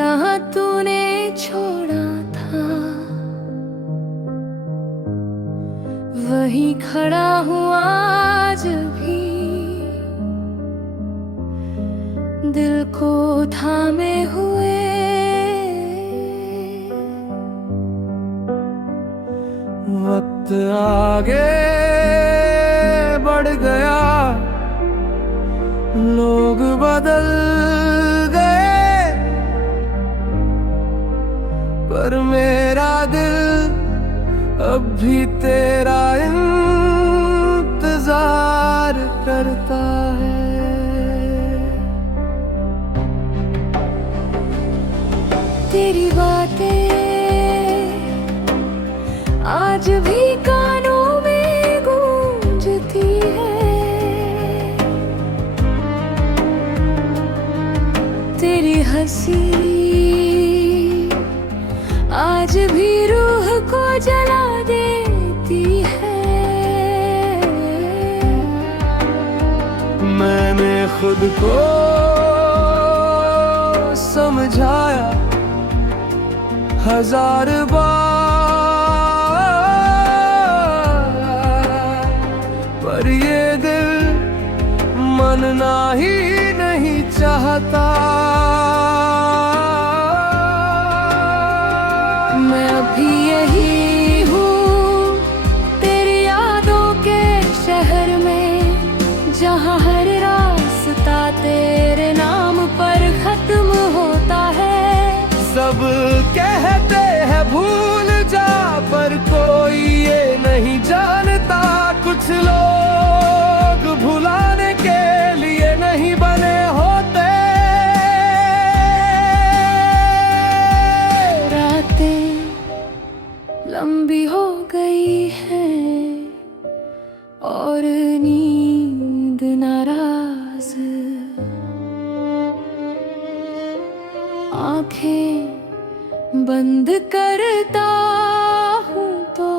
जहाँ तूने छोड़ा था वहीं खड़ा हूँ आज भी, दिल को थामे हुए। वक्त आगे बढ़ गया, लोग बदल गए, पर मेरा दिल अब भी तेरा इंतजार करता है। तेरी बातें आज भी कानों में गूंजती है, तेरी हंसी आज भी रूह को जला देती है। मैंने खुद को समझाया 1000 बार, पर ये दिल मानना ही नहीं चाहता। मैं अभी यही हूँ तेरी यादों के शहर में, जहाँ हर रास्ता तेरे नाम पर खत्म होता है। सब कहते हैं भूल जा, पर कोई ये नहीं जानता कुछ लोग भुलाने के लिए नहीं बने होते। रातें लंबी हो गई हैं और नींद नाराज, आंखें बंद करता हूँ तो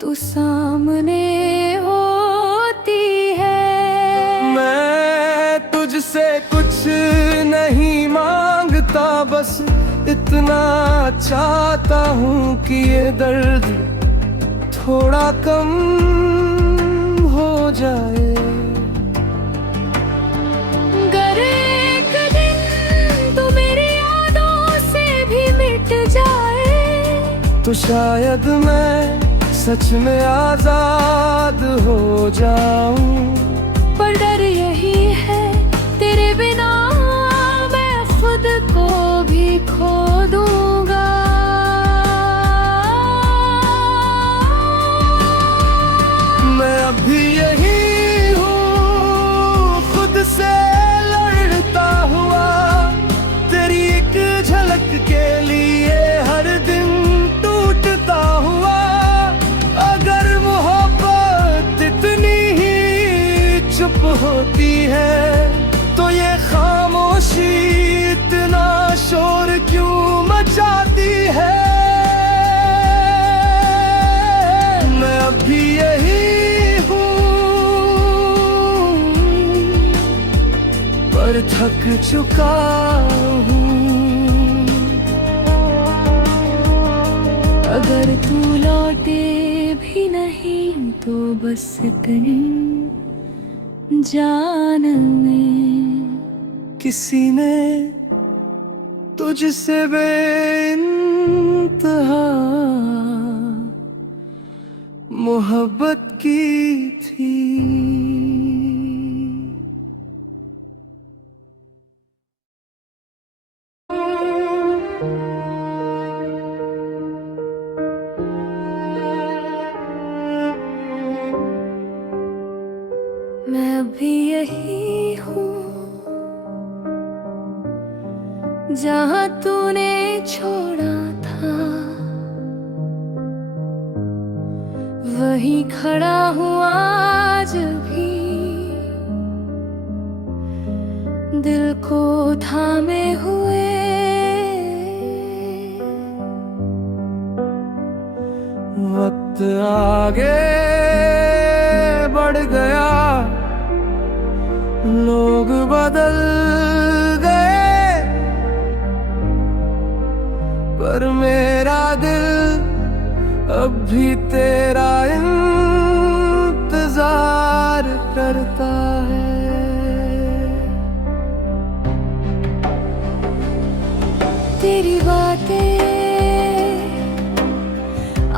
तू सामने होती है। मैं तुझसे कुछ नहीं मांगता, बस इतना चाहता हूँ कि ये दर्द थोड़ा कम हो जाए। अगर एक दिन तू मेरी यादों से भी मिट जाए, तो शायद मैं सच में आजाद हो जाऊं। पर डर यही है तेरे बिना मैं खुद को भी खो दूंगा। मैं अभी यही हूँ खुद से लड़ता हुआ, तेरी एक झलक के लिए हर दिन टूटता हुआ। अगर मोहब्बत इतनी ही चुप होती है, तो ये खामोशी इतना शोर क्यों मचाती है। मैं अभी यही हूँ, पर थक चुका हूँ। अगर तू लौटे भी नहीं तो बस इतनी जान में किसी ने तुझसे बेइंतहा मोहब्बत की थी। मैं अभी यही हूँ जहाँ तूने छोड़ा था, वहीं खड़ा हूँ आज भी, दिल को थामे हुए। वक्त आगे बढ़ गया, लोग बदल गए, पर मेरा दिल अब भी तेरा इंतजार करता है। तेरी बातें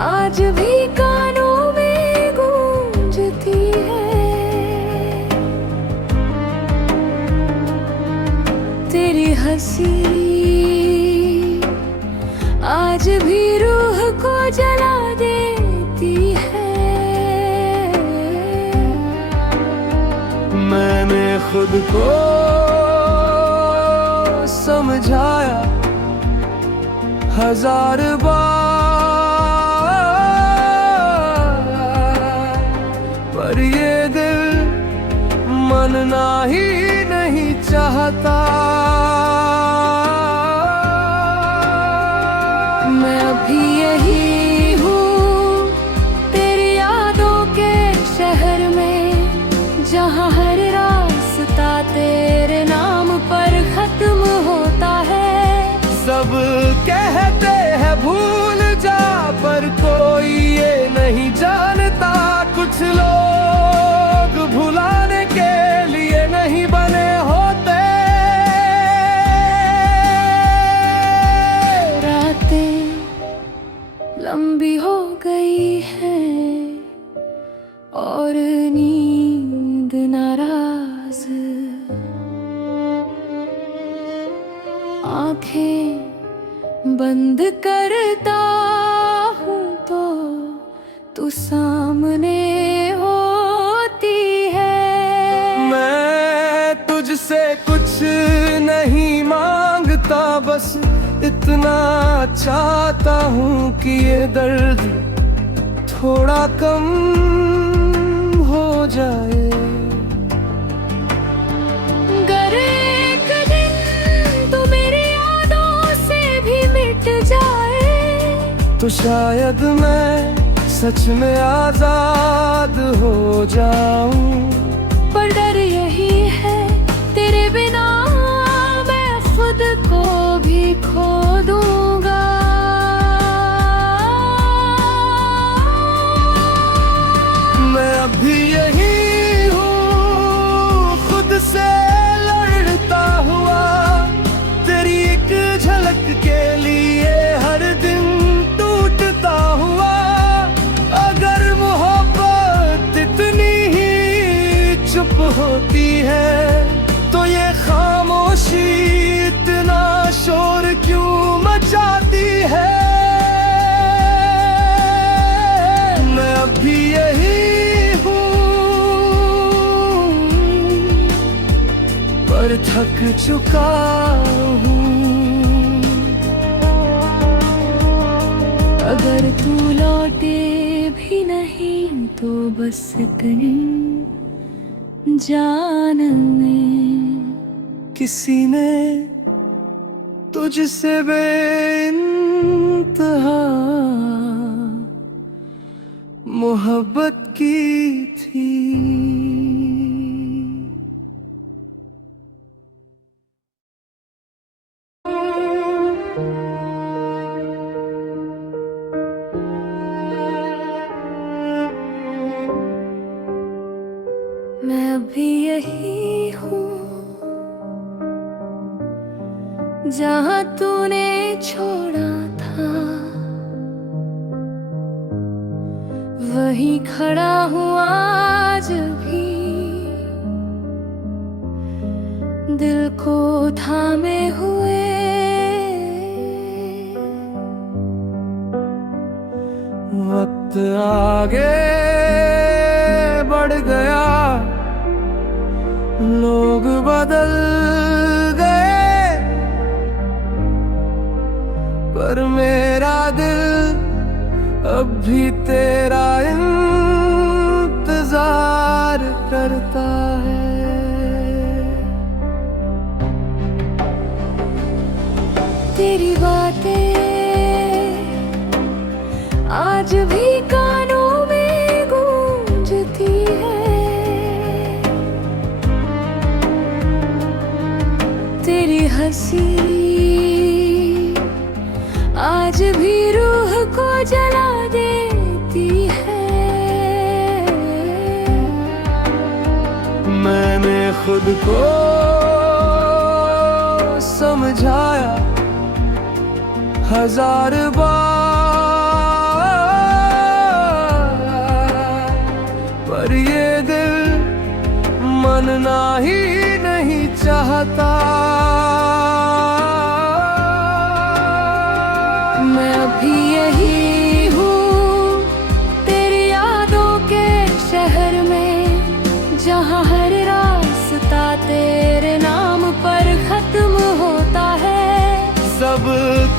आज भी कानों में गूंजती है। तेरी हंसी आज भी रूह को जला देती है। मैंने खुद को समझाया 1000 बार, पर ये दिल मानना ही नहीं चाहता। मैं अभी यही हूँ तेरी यादों के शहर में, जहाँ हर रास्ता तेरे नाम पर खत्म होता है। सब कहते हैं भूल जा, पर कोई ये नहीं जानता कुछ लोग भुलाने के लिए नहीं बने होते। रातें लंबी हो गई हैं और नींद नाराज, आंखें बंद करता हूँ तो तू सामने होती है। मैं तुझसे कुछ नहीं मांगता, बस इतना चाहता हूँ कि ये दर्द थोड़ा कम हो जाए। अगर एक दिन तू मेरी यादों से भी मिट जाए, तो शायद मैं सच में आजाद हो जाऊं। पर डर यही है तेरे बिना मैं खुद को भी खो दूंगा। मैं अभी यही हूँ खुद से लड़ता हुआ, तेरी एक झलक के लिए हर दिन टूटता हुआ। अगर मोहब्बत इतनी ही चुप होती है, तो ये खामोशी इतना शोर क्यों मचाती है। मैं अभी यही हूँ, पर थक चुका हूँ। अगर तू लौटे भी नहीं तो बस इतनी जान में किसी ने तुझसे बेइंतहा मोहब्बत की थी। मैं अभी यही हूँ जहाँ तूने छोड़ा था, वहीं खड़ा हूँ आज भी, दिल को थामे हुए। वक्त आगे बढ़ गया, लोग बदल गए, पर मेरा दिल अब भी तेरा इंतजार करता है। तेरी बातें आज भी कानों में गूंजती है। तेरी हंसी आज आज भी रूह को जला देती है। मैंने खुद को समझाया 1000 बार, पर ये दिल मानना ही नहीं चाहता। मैं अभी यही हूँ तेरी यादों के शहर में, जहाँ हर रास्ता तेरे नाम पर खत्म होता है। सब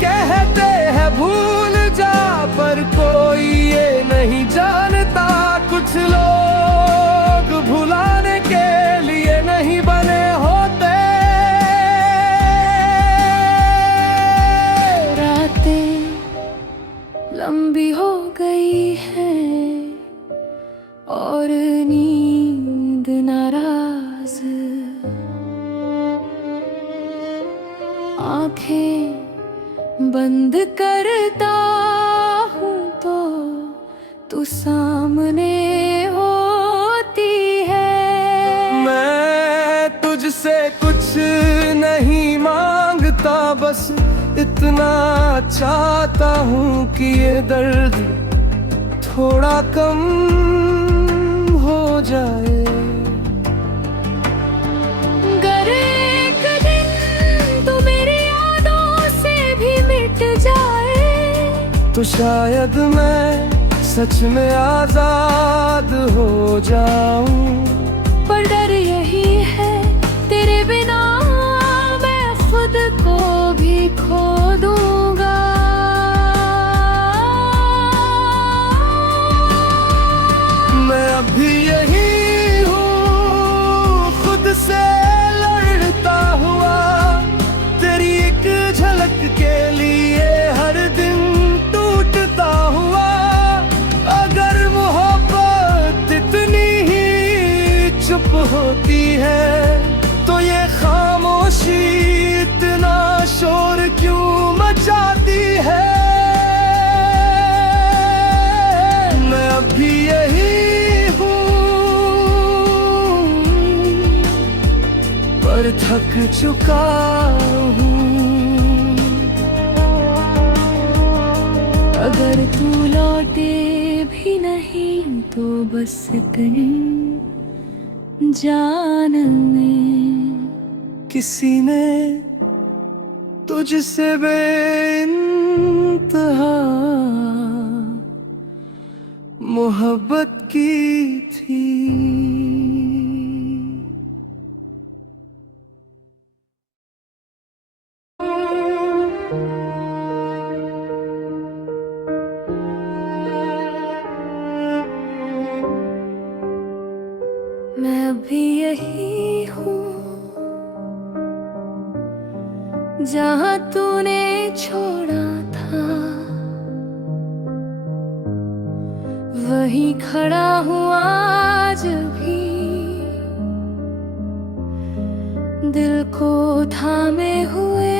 कहते हैं भूल जा, पर कोई ये नहीं जानता कुछ लोग भुलाने के लिए नहीं बने होते। रातें लंबी हो गई हैं और नींद नाराज, आंखें बंद करता हूँ तो तू सामने होती है। मैं तुझसे कुछ नहीं मांगता, बस इतना चाहता हूँ कि ये दर्द थोड़ा कम हो जाए। अगर एक दिन तू मेरी यादों से भी मिट जाए, तो शायद मैं सच में आजाद हो जाऊं। पर डर यही है तेरे बिना मैं खुद को भी खो दूंगा। मैं अभी यही हूँ खुद से लड़ता हुआ, तेरी एक झलक के लिए हर दिन टूटता हुआ। अगर मोहब्बत इतनी ही चुप होती है, तो ये खामोशी इतना शोर क्यों मचाती है। मैं अभी यही हूँ, पर थक चुका हूँ। अगर तू लौटे भी नहीं तो बस इतनी जान में किसी ने तुझसे बेइंतहा मोहब्बत की थी। मैं अभी यही हूँ जहाँ तूने छोड़ा था, वहीं खड़ा हूँ आज भी, दिल को थामे हुए।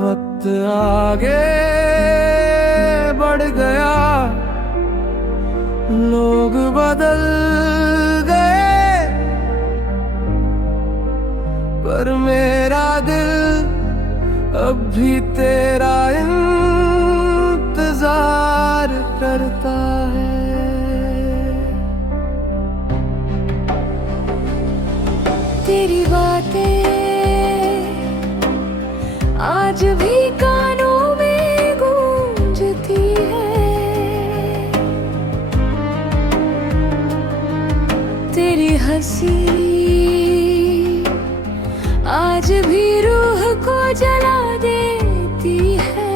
वक्त आगे बढ़ गया, लोग बदल गए, पर मेरा दिल अब भी तेरा इंतजार करता है। तेरी बातें आज भी कानों में गूंजती है, तेरी हंसी आज भी रूह को जला देती है।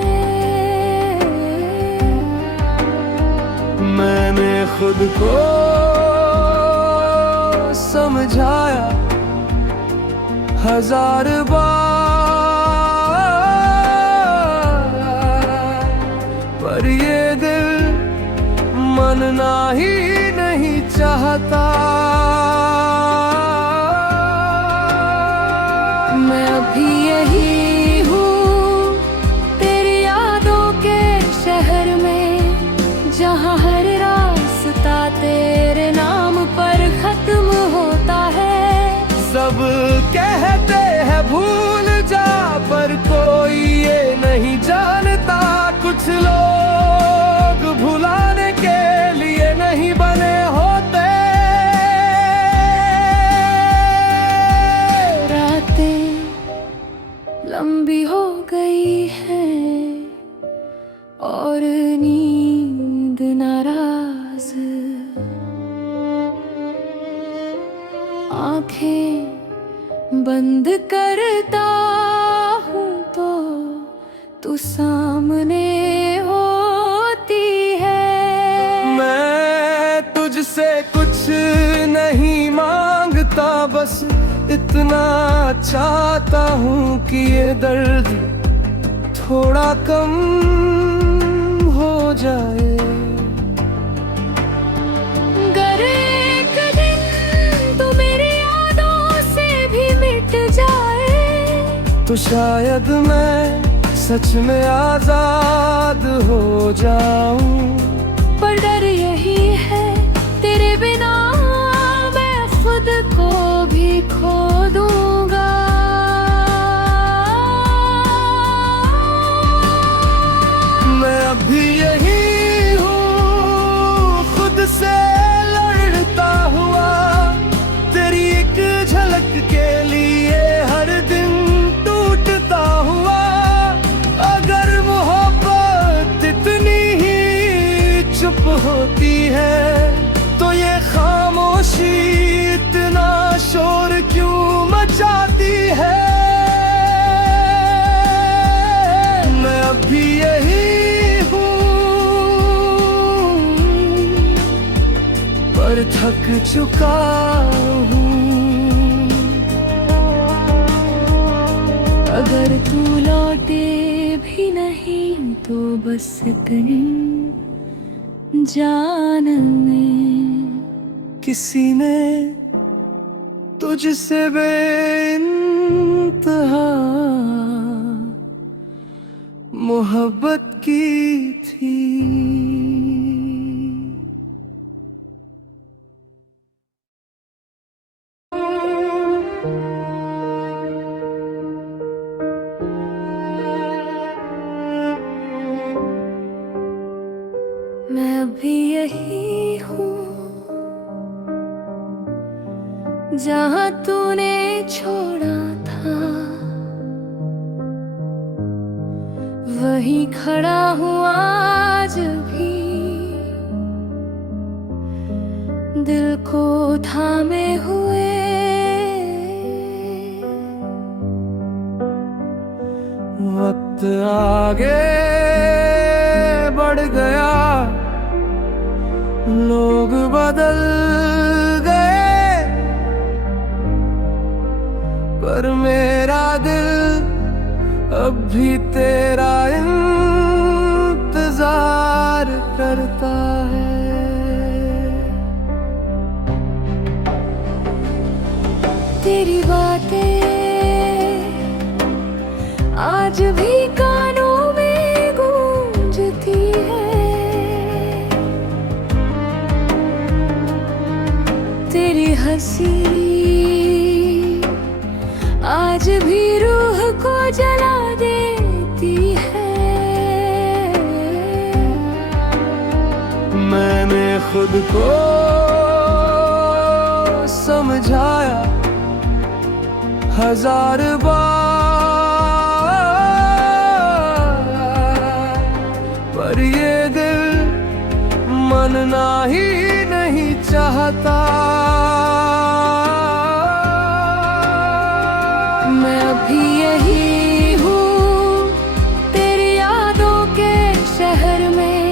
मैंने खुद को समझाया 1000 बार, पर ये दिल मानना ही नहीं चाहता। मैं यही हूँ तेरी यादों के शहर में, जहाँ हर रास्ता तेरे नाम पर खत्म होता है। सब कहते हैं भूल जा, पर कोई ये नहीं जानता कुछ लोग भुलाने के लिए नहीं बने होते। रातें लंबी हो गई हैं और नींद नाराज, आंखें बंद करता हूँ तो तू सामने होती है। मैं तुझसे कुछ नहीं मांगता, बस इतना चाहता हूँ कि ये दर्द थोड़ा कम हो जाए। अगर एक दिन तू मेरी यादों से भी मिट जाए, तो शायद मैं सच में आजाद हो जाऊं। पर डर यही है तेरे बिना मैं खुद को भी खो दूंगा। मैं अभी यही हूँ खुद से लड़ता हुआ, तेरी एक झलक के लिए हर दिन टूटता हुआ। अगर मोहब्बत इतनी ही चुप होती है, तो ये खामोशी इतना शोर क्यों मचाती है। मैं अभी यही हूँ, पर थक चुका हूँ। अगर तू लौटे भी नहीं तो बस इतनी जान में किसी ने तुझसे बेइंतहा मोहब्बत की थी। मैं अभी यही हूँ जहाँ तूने छोड़ा था, वहीं खड़ा हूँ आज भी, दिल को थामे हुए। वक्त आगे बढ़ गया, लोग बदल गए, पर मेरा दिल अब भी तेरा इंतजार करता है। तेरी बातें आज भी कानों में गूंजती है, तेरी हंसी आज भी रूह को जला देती है। मैंने खुद को समझाया 1000 बार, पर ये दिल मानना ही नहीं चाहता। मैं अभी यही हूँ तेरी यादों के शहर में,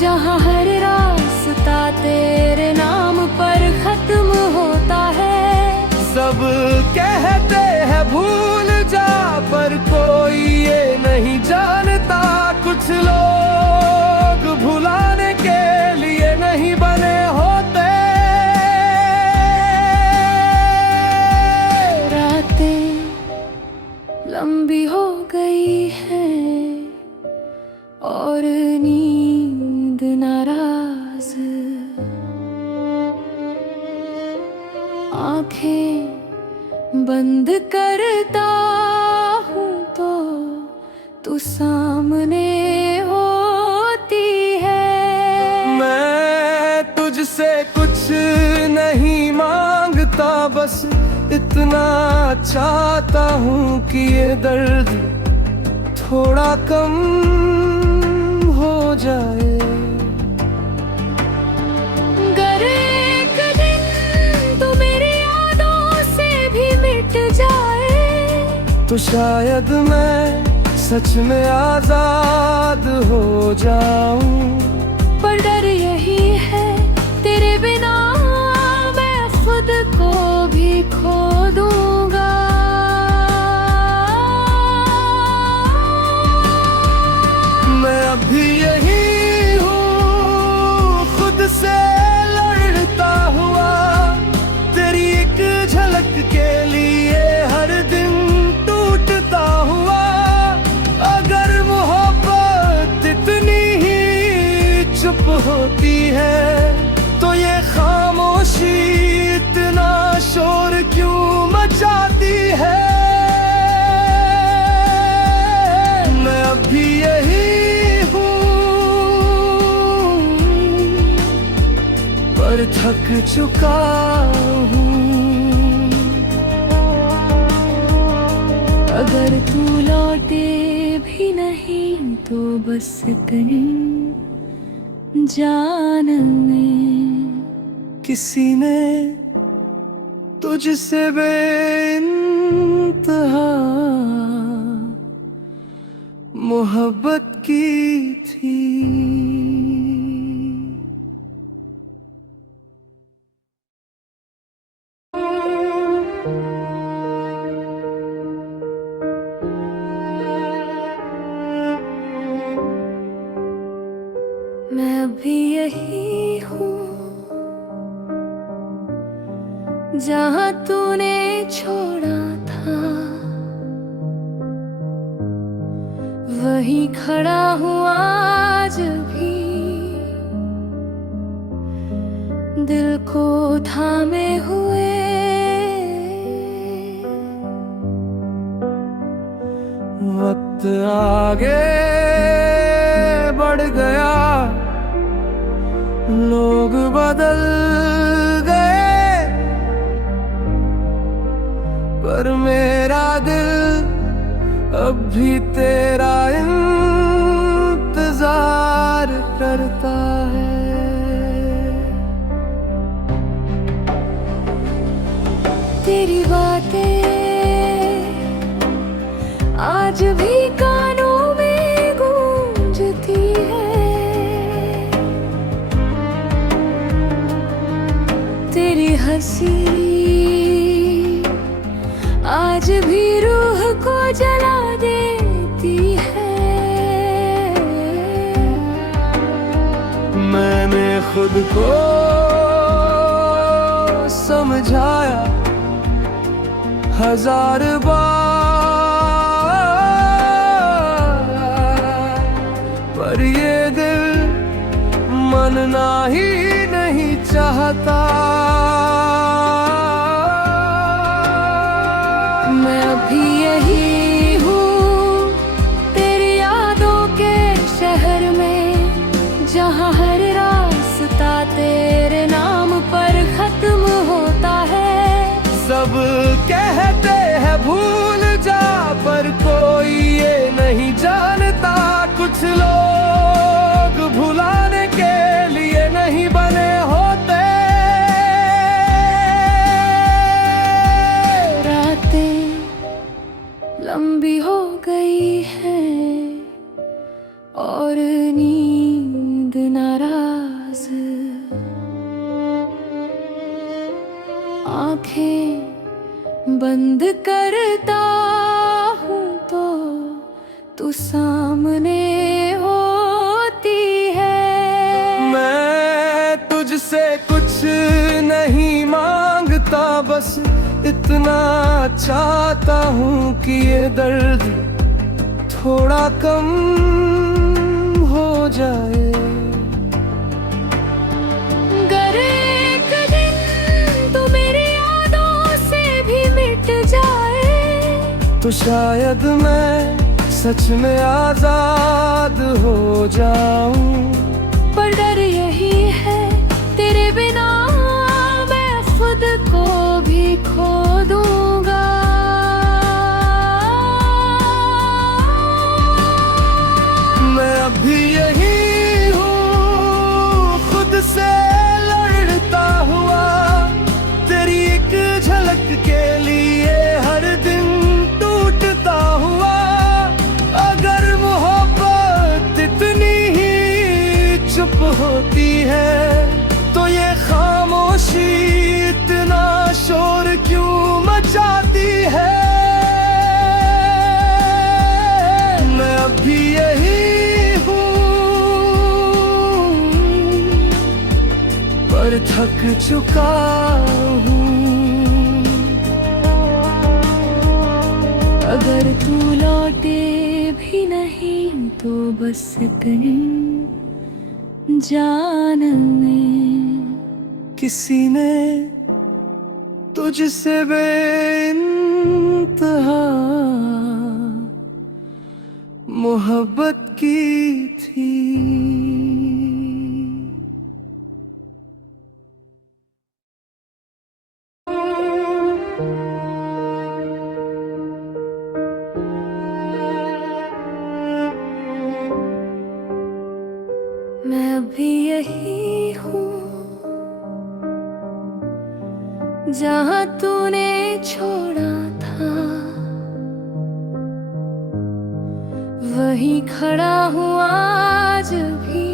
जहाँ हर रास्ता तेरे नाम पर खत्म होता है। सब कहते हैं भूल जा, पर कोई ये नहीं जानता कुछ लोग भुलाने के लिए नहीं बने होते। रातें लंबी हो गई है और नींद नाराज। आंखें बंद करता हूँ तो तू सामने होती है। मैं तुझसे कुछ नहीं मांगता, बस इतना चाहता हूँ कि ये दर्द थोड़ा कम हो जाए। अगर एक दिन तू मेरी यादों से भी मिट जाए तो शायद मैं सच में आजाद हो जाऊं। पर डर यही है तेरे बिना मैं खुद को भी खो दूंगा। मैं अभी यही हूँ, खुद से लड़ता हुआ, तेरी एक झलक के लिए हर दिन टूटता हुआ। अगर मोहब्बत इतनी ही चुप होती है तो ये खामोशी इतना शोर क्यों मचाती है। मैं अभी यही हूँ पर थक चुका हूँ। अगर तू लौटे भी नहीं तो बस कहीं जान में किसी ने तुझसे बेइंतहा मोहब्बत की थी। मैं अभी यही हूँ जहाँ तूने छोड़ा था, वहीं खड़ा हूँ आज भी। दिल को थामे हुए वक्त आगे बढ़ गया, लोग बदल गए, पर मेरा दिल अब भी तेरा इंतजार करता है। तेरी बातें आज भी कानों में गूंजती है। तेरी हंसी आज भी रूह को जला देती है। मैंने खुद को समझाया 1000 बार, पर ये दिल मानना ही नहीं चाहता। मैं अभी यही हूँ तेरी यादों के शहर में, जहाँ हर रास्ता तेरे नाम पर खत्म होता है। सब कहते हैं भूल जा, पर कोई ये नहीं जानता कुछ लोग भुलाने के लिए नहीं बने होते। रातें लंबी हो गई है और नींद नाराज। आंखें बंद करता हूँ तो तू सामने होती है। मैं तुझसे कुछ नहीं मांगता, बस इतना चाहता हूँ कि ये दर्द थोड़ा कम हो जाए। अगर एक दिन तू मेरी यादों से भी मिट जाए तो शायद मैं सच में आजाद हो जाऊं। पर डर यही है तेरे बिना मैं खुद को भी खो दूंगा। मैं अभी यही हूँ खुद से लड़ता हुआ, तेरी एक झलक के लिए हर दिन टूटता हुआ। अगर मोहब्बत इतनी ही चुप होती है तो ये खामोशी इतना शोर क्यों मचाती है। मैं अभी यही हूँ पर थक चुका हूँ। अगर तू लौटे भी नहीं तो बस कहीं जान में किसी ने तुझसे बेइंतहा मोहब्बत की थी। मैं अभी यही हूँ जहाँ तूने छोड़ा था, वहीं खड़ा हूँ आज भी,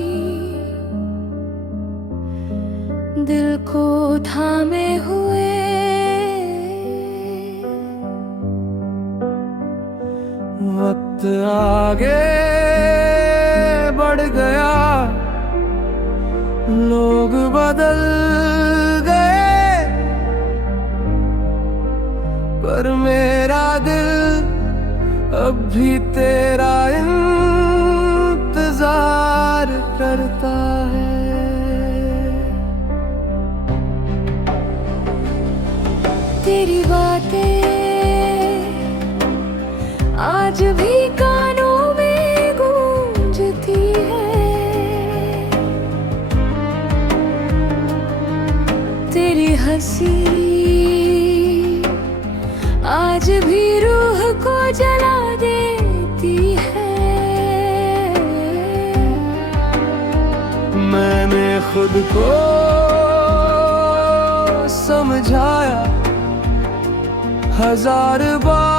दिल को थामे हुए। वक्त आगे बढ़ गया, लोग बदल गए, पर मेरा दिल अब भी तेरा इंतजार करता है। तेरी बातें आज भी कानों में गूंजती है, तेरी हंसी आज भी रूह को जला देती है। मैंने खुद को समझाया 1000 बार,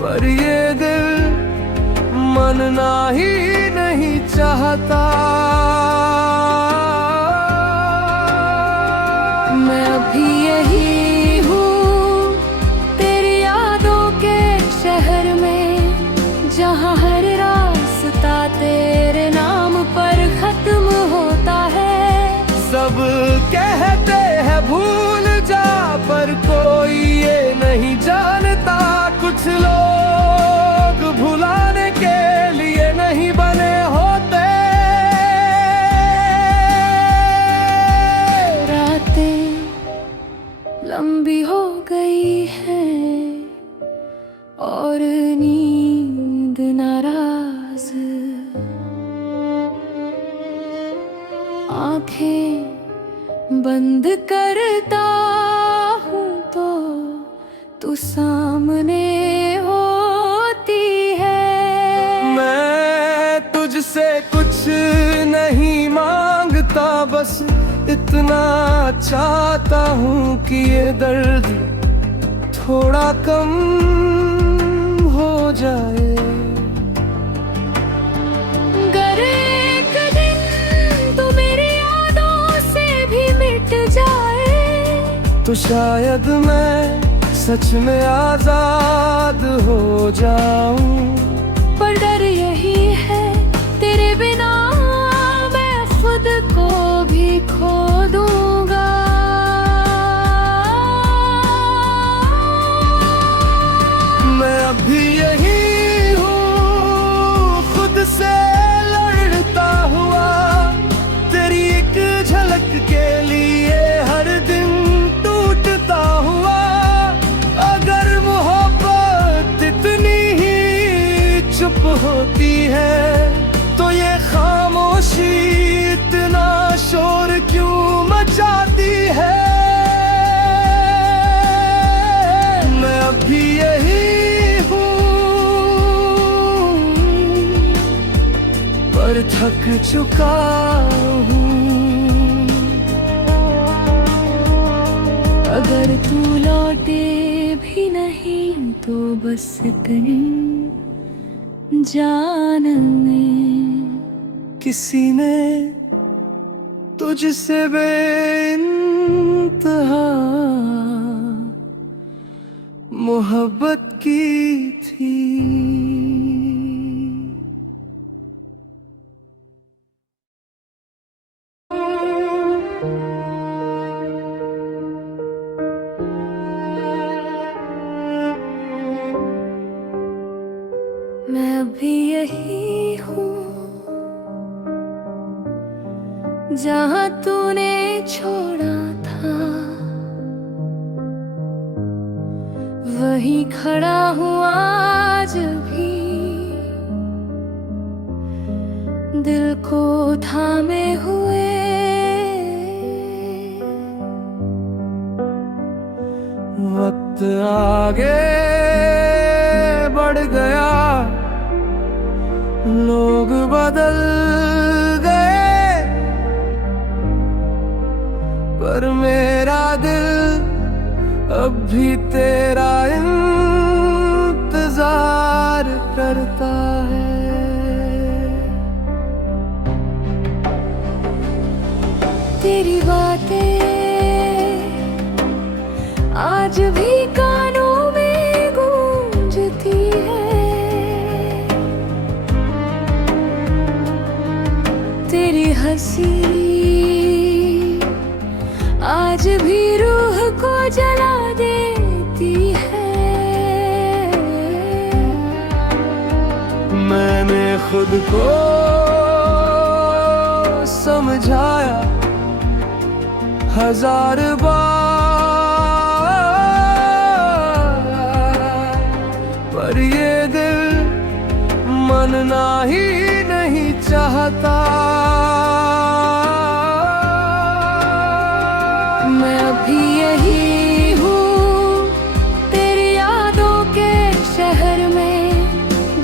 पर ये दिल मानना ही नहीं चाहता। मैं अभी यही हूँ तेरी यादों के शहर में, जहाँ हर रास्ता तेरे नाम पर खत्म होता है। सब कहते हैं भूल जा, पर कोई ये नहीं जानता कुछ लोग भुलाने के लिए नहीं बने होते। रातें लंबी हो गई हैं और नींद नाराज, आंखें बंद करता हूँ तो तू सामने होती है। मैं तुझसे कुछ नहीं मांगता, बस इतना चाहता हूँ कि ये दर्द थोड़ा कम हो जाए। अगर एक दिन तू मेरी यादों से भी मिट जाए तो शायद मैं सच में आजाद हो जाऊं। पर डर यही है तेरे बिना मैं खुद को भी खो दूंगा। मैं अभी यही हूँ, खुद से लड़ता हुआ, तेरी एक झलक के लिए हर दिन टूटता हुआ। अगर मोहब्बत इतनी ही चुप होती है तो ये खामोशी इतना शोर क्यों मचाती है। मैं अभी यही हूँ पर थक चुका हूँ। अगर तू लौटे भी नहीं तो बस इतनी जान में किसी ने तुझसे बेइंतहा मोहब्बत की थी। मैं अभी यही हूँ जहाँ तूने छोड़ा था, वहीं खड़ा हूँ आज भी, दिल को थामे हुए। वक्त आगे बढ़ गया, लोग बदल गए, पर मेरा दिल अब भी तेरा इंतजार करता है। तेरी बातें आज भी कानों में गूंजती है, तेरी हंसी आज भी रूह को जला देती है। मैंने खुद को समझाया 1000 बार, पर ये दिल मानना ही नहीं चाहता। मैं अभी यही हूँ तेरी यादों के शहर में,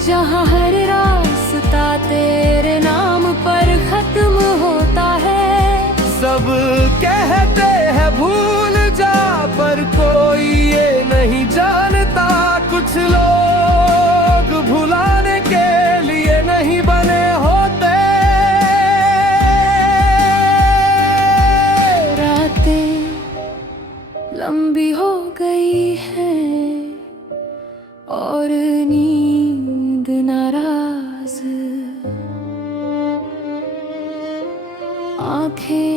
जहाँ हर रास्ता तेरे नाम पर खत्म होता है। सब कहते हैं भूल जा, पर कोई ये नहीं जानता, कुछ लोग भुलाने के लिए नहीं बने होते। रातें लंबी हो गई है और नींद नाराज, आंखें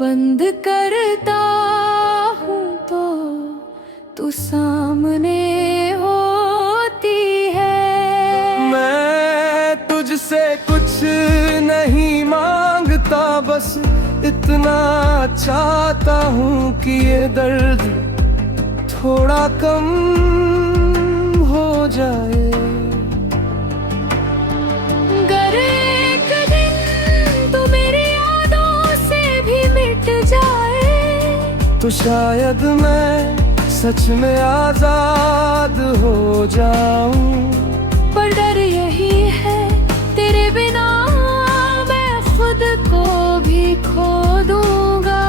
बंद करता हूँ तो तू सामने होती है। मैं तुझसे कुछ नहीं मांगता, बस इतना चाहता हूँ कि ये दर्द थोड़ा कम हो जाए। अगर एक दिन तू मेरी यादों से भी मिट जाए तो शायद मैं सच में आजाद हो जाऊं। पर डर यही है तेरे बिना मैं खुद को भी खो दूंगा।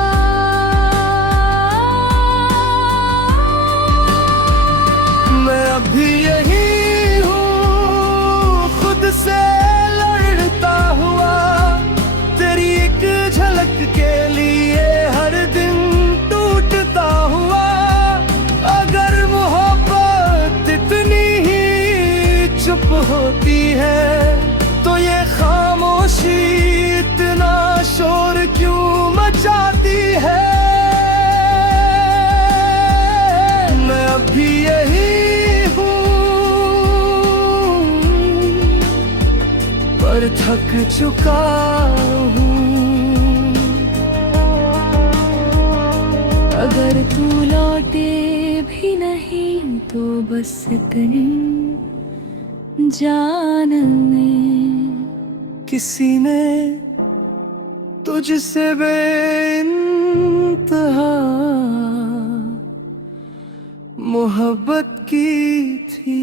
मैं अभी यही हूँ, खुद से लड़ता हुआ, तेरी एक झलक के लिए हर दिन टूटता हुआ। अगर मोहब्बत इतनी ही चुप होती है तो ये खामोशी इतना शोर क्यों मचा है। मैं अब भी यही हूँ, पर थक चुका हूँ। अगर तू लौटे भी नहीं तो बस इतनी जान में किसी ने तुझसे बेइंतहा मोहब्बत की थी।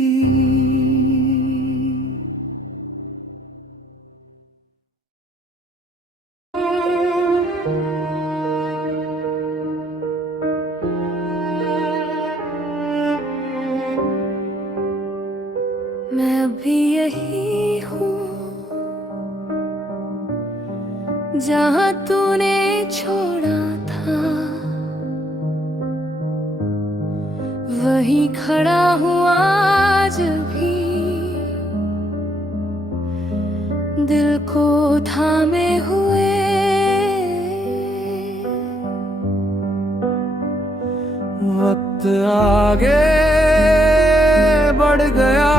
मैं अभी यही हूँ जहाँ तूने छोड़ा था, वहीं खड़ा हूँ आज भी, दिल को थामे हुए। वक्त आगे बढ़ गया,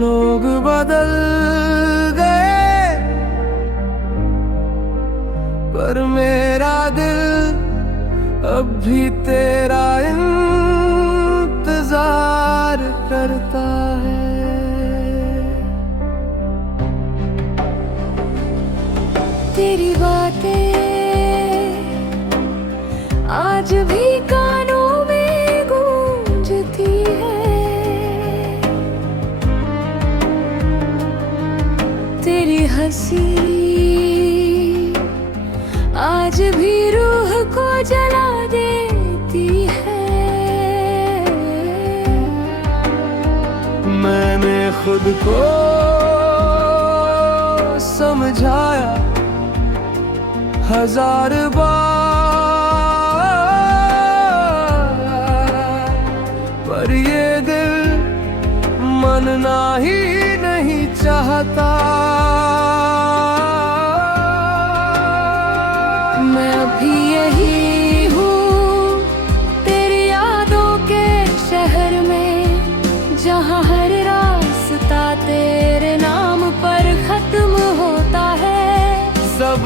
लोग बदल गए, पर मेरा दिल अब भी तेरा इंतजार करता है। तेरी बातें आज भी कानों में गूंजती है, तेरी हंसी आज भी रूह को जला देती है। मैंने खुद को समझाया 1000 बार, पर ये दिल मानना ही नहीं चाहता। मैं अभी यही हूँ तेरी यादों के शहर में, जहाँ हर रास्ता तेरे नाम पर खत्म होता है। सब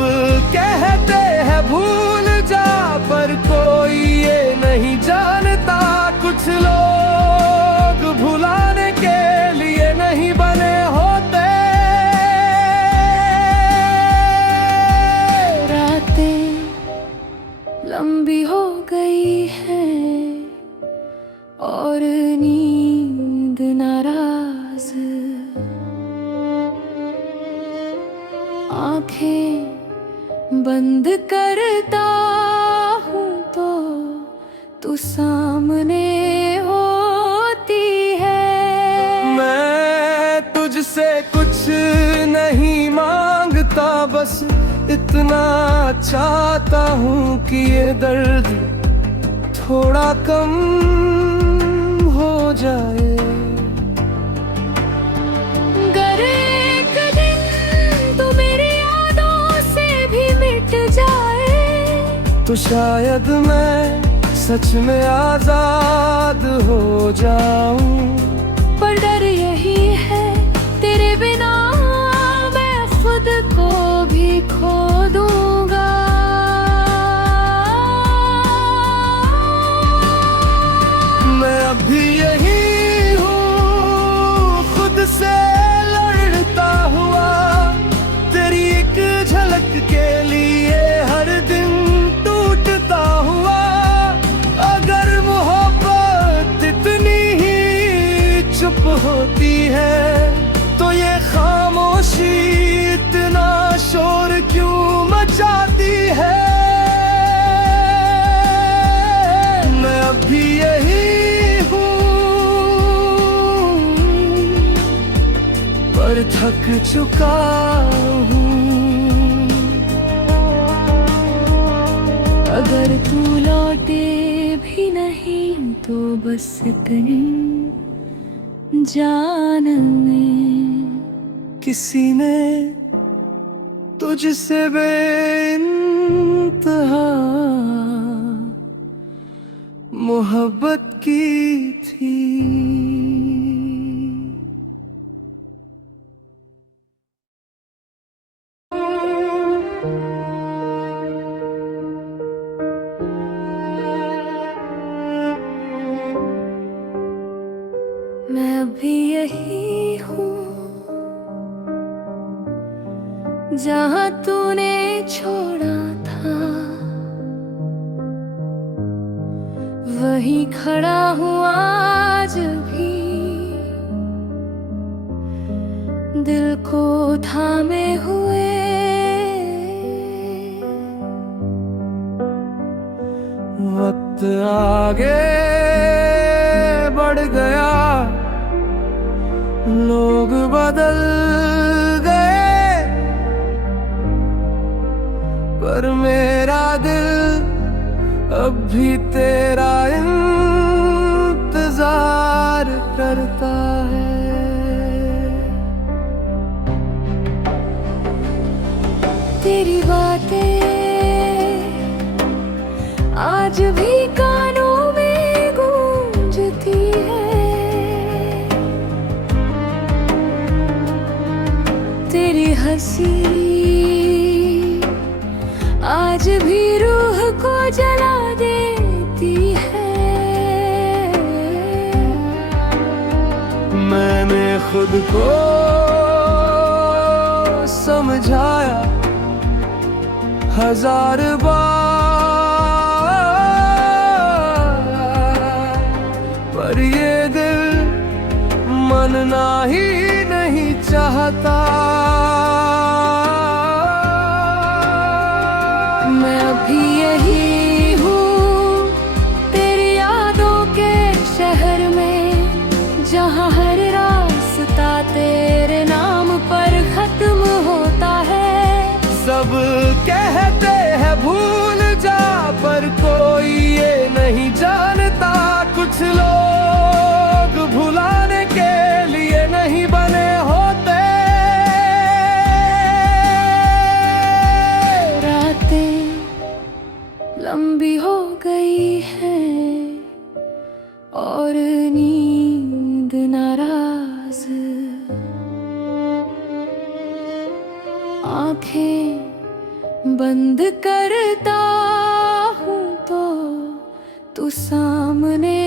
कहते हैं भूल जा, पर कोई ये नहीं जानता, कुछ लोग भुलाने के लिए नहीं बने होते। रातें लंबी हो गई हैं और नींद नाराज, आंखें बंद करता हूँ तो तू सामने होती है। मैं तुझसे कुछ नहीं मांगता, बस इतना चाहता हूँ कि ये दर्द थोड़ा कम हो जाए। अगर एक दिन तू मेरी यादों से भी मिट जाए, तो शायद मैं सच में आजाद हो जाऊं। पर डर यही है तेरे बिना मैं खुद को भी खो दूंगा। मैं अब भी यही हूँ, खुद से लड़ता हुआ, तेरी एक झलक के लिए हर दिन टूटता हुआ। अगर मोहब्बत इतनी ही चुप होती है, तो ये खामोशी इतना शोर क्यों मचाती है। मैं अब भी यही हूँ, पर थक चुका हूँ। अगर तू लौटे भी नहीं तो बस इतनी जान में किसी ने तुझसे बेइंतहा इंतहा मोहब्बत की थी। मैं अभी यही हूँ जहाँ तूने छोड़ा था, वहीं खड़ा हूँ आज भी, दिल को थामे हुए। वक्त आगे बढ़ गया, लोग बदल गए, पर मेरा दिल अब भी तेरा इंतजार करता है। तेरी बातें आज भी कानों में गूंजती है, तेरी हंसी आज भी रूह को जला देती है। मैंने खुद को समझाया 1000 बार, पर ये दिल मानना ही नहीं चाहता। मैं अभी यही हूँ तेरी यादों के शहर में, जहाँ हर रास्ता तेरे नाम पर खत्म होता है। सब कहते हैं भूल जा, पर कोई ये नहीं जानता, कुछ लोग भुलाने के लिए नहीं बने होते। रातें लंबी हो गई हैं और नींद नाराज, आंखें बंद करता हूँ तो तू सामने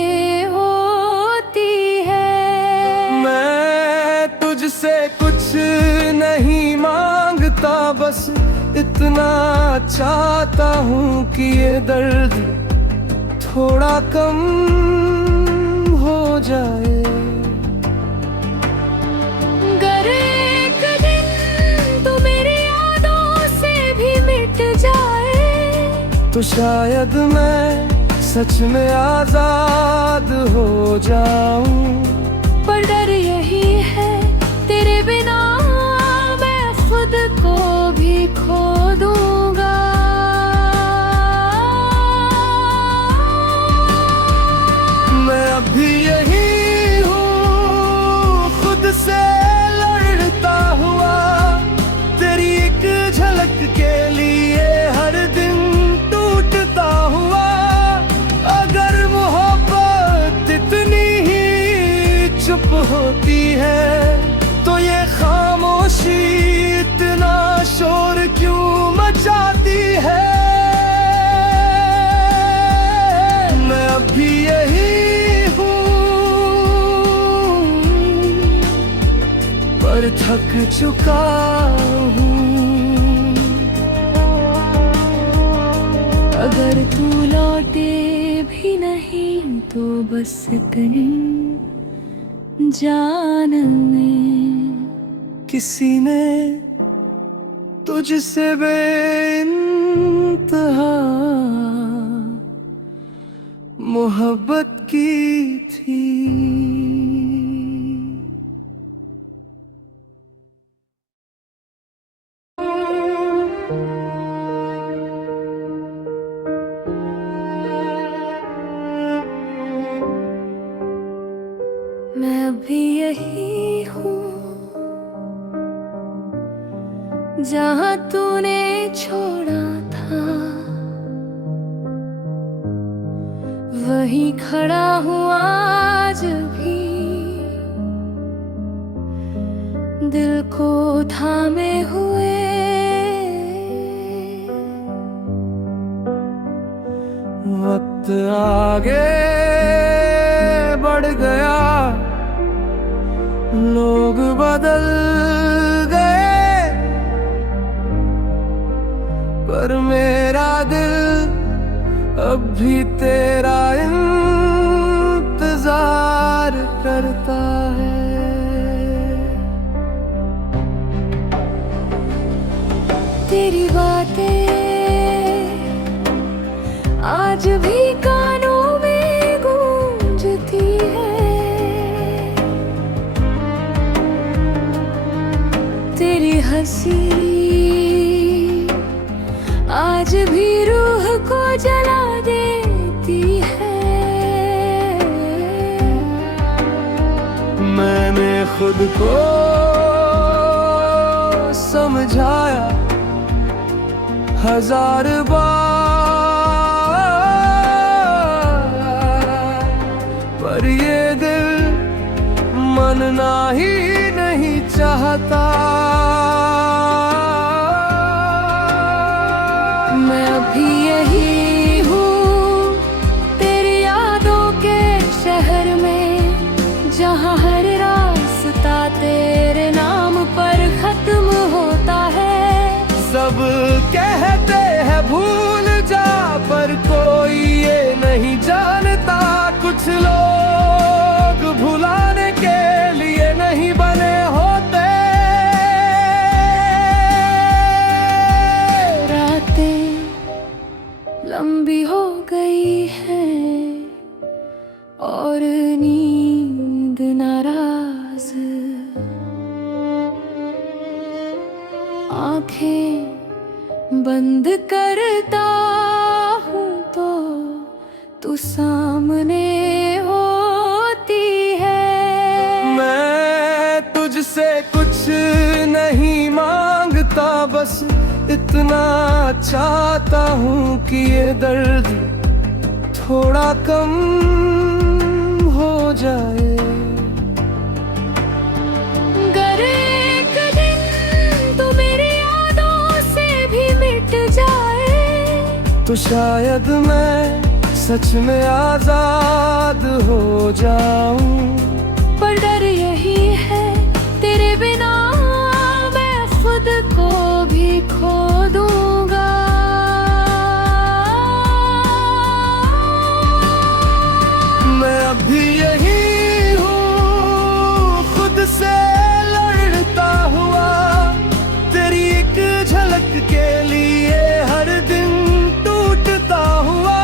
होती है। मैं तुझसे कुछ नहीं मांगता, बस इतना चाहता हूँ कि ये दर्द थोड़ा कम हो जाए। अगर एक दिन तू मेरी यादों से भी मिट जाए, तो शायद मैं सच में आजाद हो जाऊं। पर डर यही है तेरे बिना मैं खुद को भी खो दूंगा। मैं अभी यही हूँ खुद से लड़ता हुआ, तेरी एक झलक के लिए हर दिन टूटता हुआ। अगर मोहब्बत इतनी ही चुप होती है, तो ये खामोशी इतना शोर क्यों मचाती है। मैं अभी यही हूँ, पर थक चुका हूँ। अगर तू लौटे भी नहीं तो बस इतनी जान में किसी ने तुझसे बेइंतहा मोहब्बत की थी। मैं अभी यही हूँ जहाँ तूने छोड़ा था, वही खड़ा हूँ आज भी, दिल को थामे हुए। वक्त आगे बढ़ गया, लोग बदल गए, पर मेरा दिल अब भी तेरा इंतजार करता है। तेरी बातें आज भी कानों में गूंजती है, तेरी हंसी आज भी रूह को जला देती है। मैंने खुद को समझाया 1000 बार, पर ये दिल मानना ही नहीं चाहता। मैं अभी यही हूँ तेरी यादों के शहर में, जहाँ हर रास्ता तेरे नाम पर खत्म होता है। सब कहते हैं भूल जा, पर कोई ये नहीं जानता, कुछ लोग भुलाने के लिए नहीं बने होते। रातें लंबी हो गई हैं और नींद नाराज, आंखें बंद करता हूँ तो तू सामने होती है। मैं तुझसे कुछ नहीं मांगता, बस इतना चाहता हूँ कि ये दर्द थोड़ा कम हो जाए। अगर एक दिन तू मेरी यादों से भी मिट जाए, तो शायद मैं सच में आजाद हो जाऊं। पर डर यही है तेरे बिना मैं खुद को भी खो दूंगा। मैं अभी यही हूँ खुद से लड़ता हुआ, तेरी एक झलक के लिए हर दिन टूटता हुआ।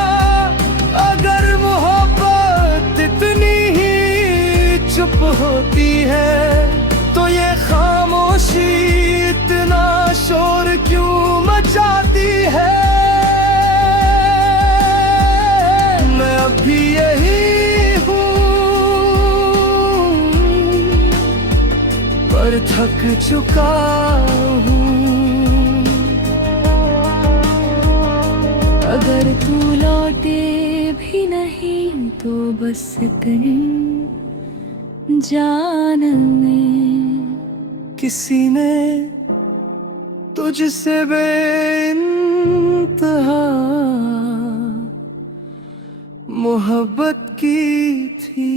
अगर मोहब्बत इतनी ही चुप होती है, तो ये खामोशी इतना शोर क्यों मचाती है। मैं अभी यही हूँ, पर थक चुका हूँ। अगर तू लौटे भी नहीं तो बस कहीं जान में किसी ने तुझसे बेइंतहा मोहब्बत की थी।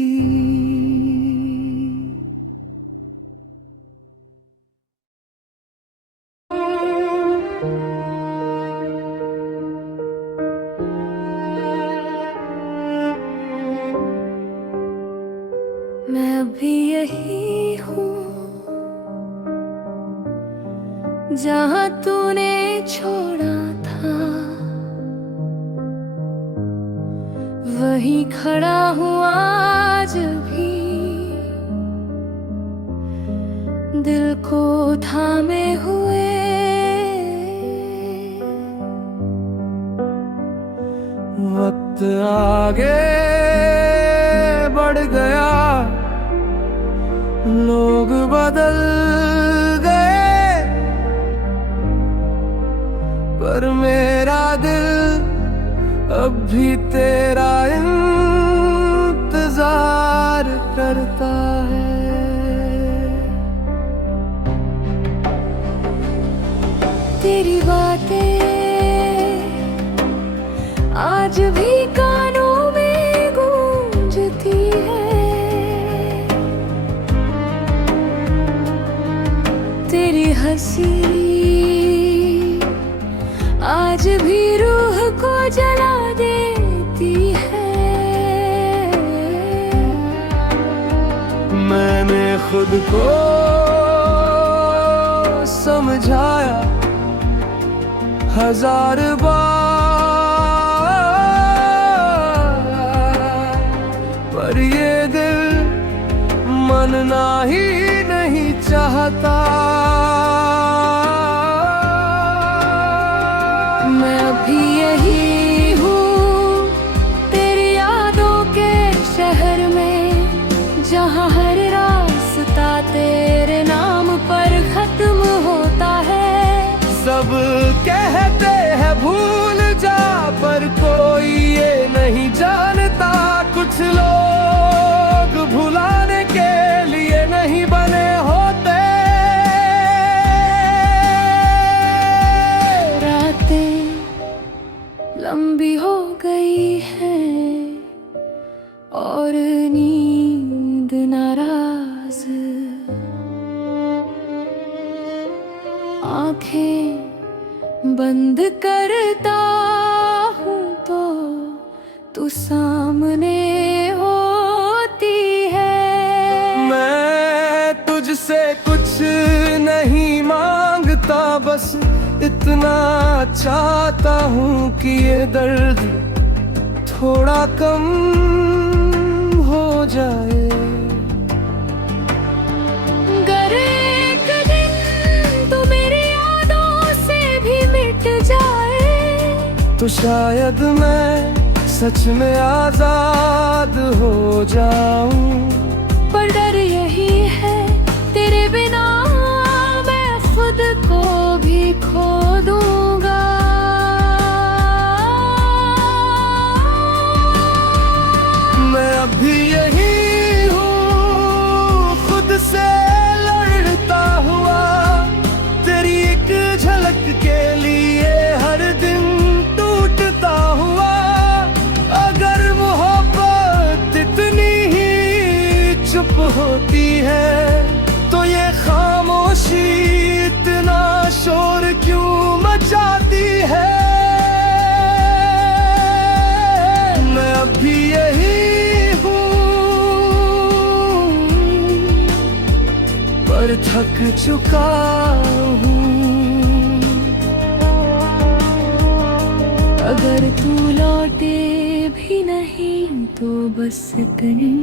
मैं अभी यही हूँ जहाँ तूने छोड़ा था, वही खड़ा हूँ आज भी, दिल को थामे हुए। वक्त आगे बढ़ गया, लोग बदल गए, पर मेरा दिल अब भी तेरा करता है। तेरी बातें आज भी कानों में गूंजती है। तेरी हंसी आज भी रूह को जला देती है। मैंने खुद को समझाया 1000 बार, पर ये दिल मानना ही नहीं चाहता। मैं अभी यही हूँ तेरी यादों के शहर में, जहाँ हर रास्ता तेरे नाम पर खत्म होता है। सब कहते हैं भूल जा, पर कोई ये नहीं जानता कुछ लोग भुलाने के लिए नहीं बने होते। रातें लंबी हो गई हैं और नींद नाराज, आंखें बंद करता हूँ तो तू सामने होती है। मैं तुझसे कुछ नहीं मांगता, बस इतना चाहता हूँ कि ये दर्द थोड़ा कम हो जाए। अगर एक दिन तू मेरी यादों से भी मिट जाए, तो शायद मैं सच में आजाद हो जाऊं। पर डर यही है तेरे बिना मैं खुद को भी खो दूंगा। मैं अभी यही हूँ खुद से लड़ता हुआ, तेरी एक झलक के लिए हर दिन टूटता हुआ। अगर मोहब्बत इतनी ही चुप होती है, तो ये खामोशी इतना शोर क्यों मचाती है। मैं अभी यही हूँ, पर थक चुका हूँ। अगर तू लौटे भी नहीं तो बस इतनी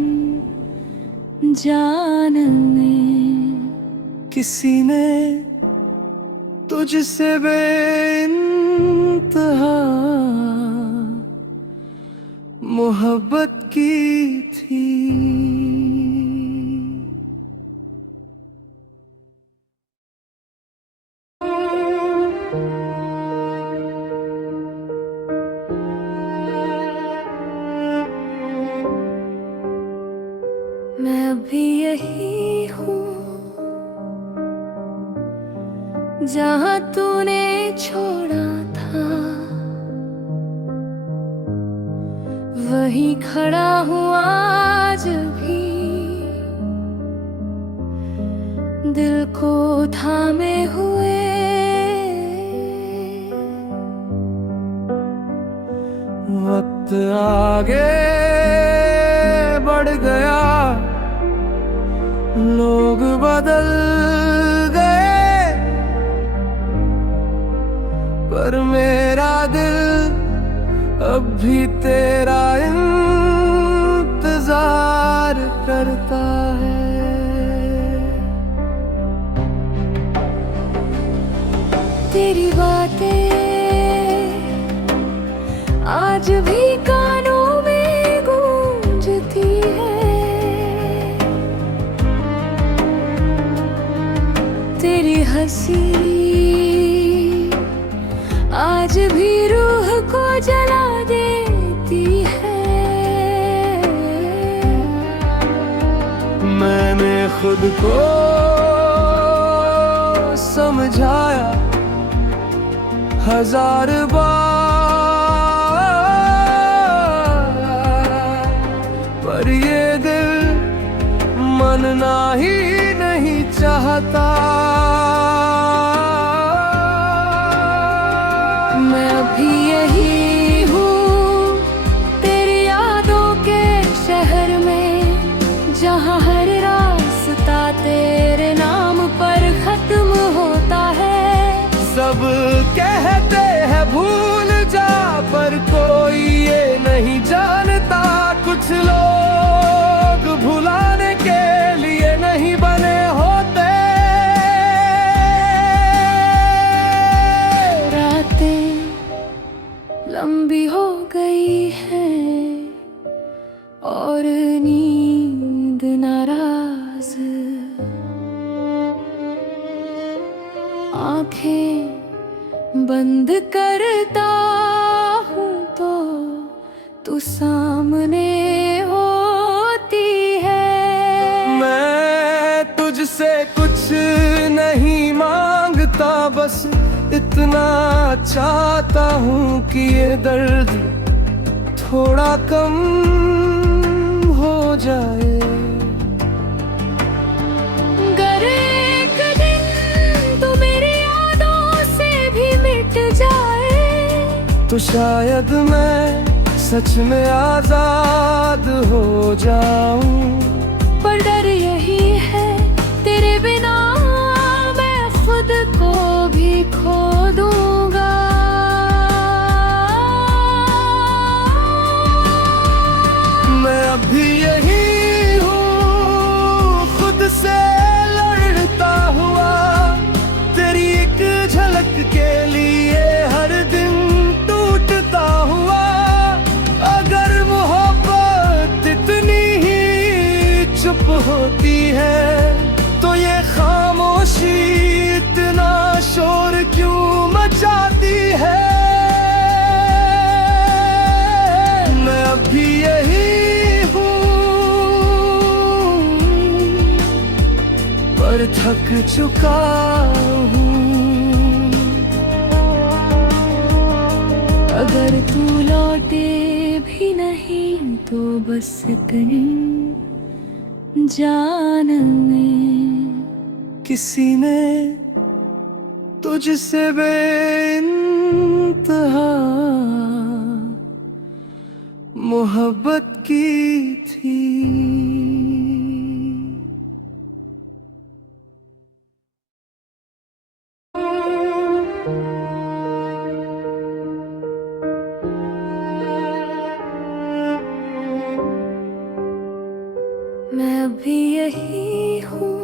जान में किसी ने तुझसे बेइंतहा मोहब्बत की थी। मैं अभी यही हूँ जहाँ तूने छोड़ा था, वहीं खड़ा हूँ आज भी, दिल को थामे हुए। वक्त आगे बढ़ गया, लोग बदल गए, पर मेरा दिल अब भी तेरा इंतजार करता है। तेरी बातें आज भी कानों में गूंजती है। तेरी हंसी आज भी रूह को जला देती है। खुद को समझाया 1000 बार, पर ये दिल मानना ही नहीं चाहता। मैं अभी यही हूँ तेरी यादों के शहर में, जहाँ हर रास्ता तेरे नाम पर खत्म होता है। सब कहते हैं भूल जा, पर कोई ये नहीं जानता कुछ लोग भुलाने के लिए नहीं बने होते। रातें लंबी हो गई हैं और नींद नाराज, आंखें बंद करता हूँ तो तू सामने होती है। मैं तुझसे कुछ नहीं मांगता, बस इतना चाहता हूँ कि ये दर्द थोड़ा कम हो जाए। अगर एक दिन तू मेरी यादों से भी मिट जाए, तो शायद मैं सच में आजाद हो जाऊं। पर डर यही है तेरे बिना मैं खुद को भी खो दूंगा। मैं अभी यही हूँ खुद से लड़ता हुआ, तेरी एक झलक के लिए हर दिन टूटता हुआ। अगर मोहब्बत इतनी ही चुप होती है, तो ये खामोशी इतना शोर क्यों मचाती है। मैं अभी यही हूँ, पर थक चुका हूँ। अगर तू लौटे भी नहीं तो बस इतनी जान में किसी ने तुझसे बेइंतहा मोहब्बत की थी। मैं अभी यही हूँ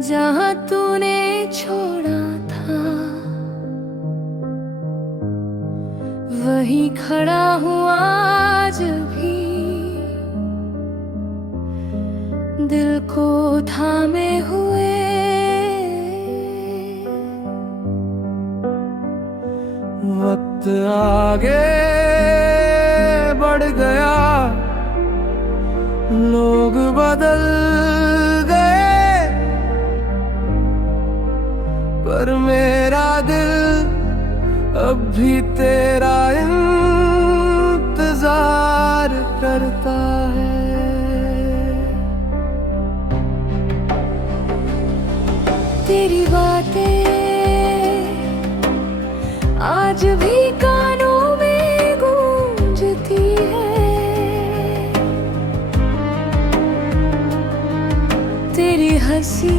जहाँ तूने छोड़ा था, वहीं खड़ा हूँ आज भी, दिल को थामे हुए। वक्त आगे बढ़ गया, लोग बदल गए, पर मेरा दिल अब भी तेरा इंतजार करता है। तेरी बातें आज भी कानों में गूंजती है, तेरी हंसी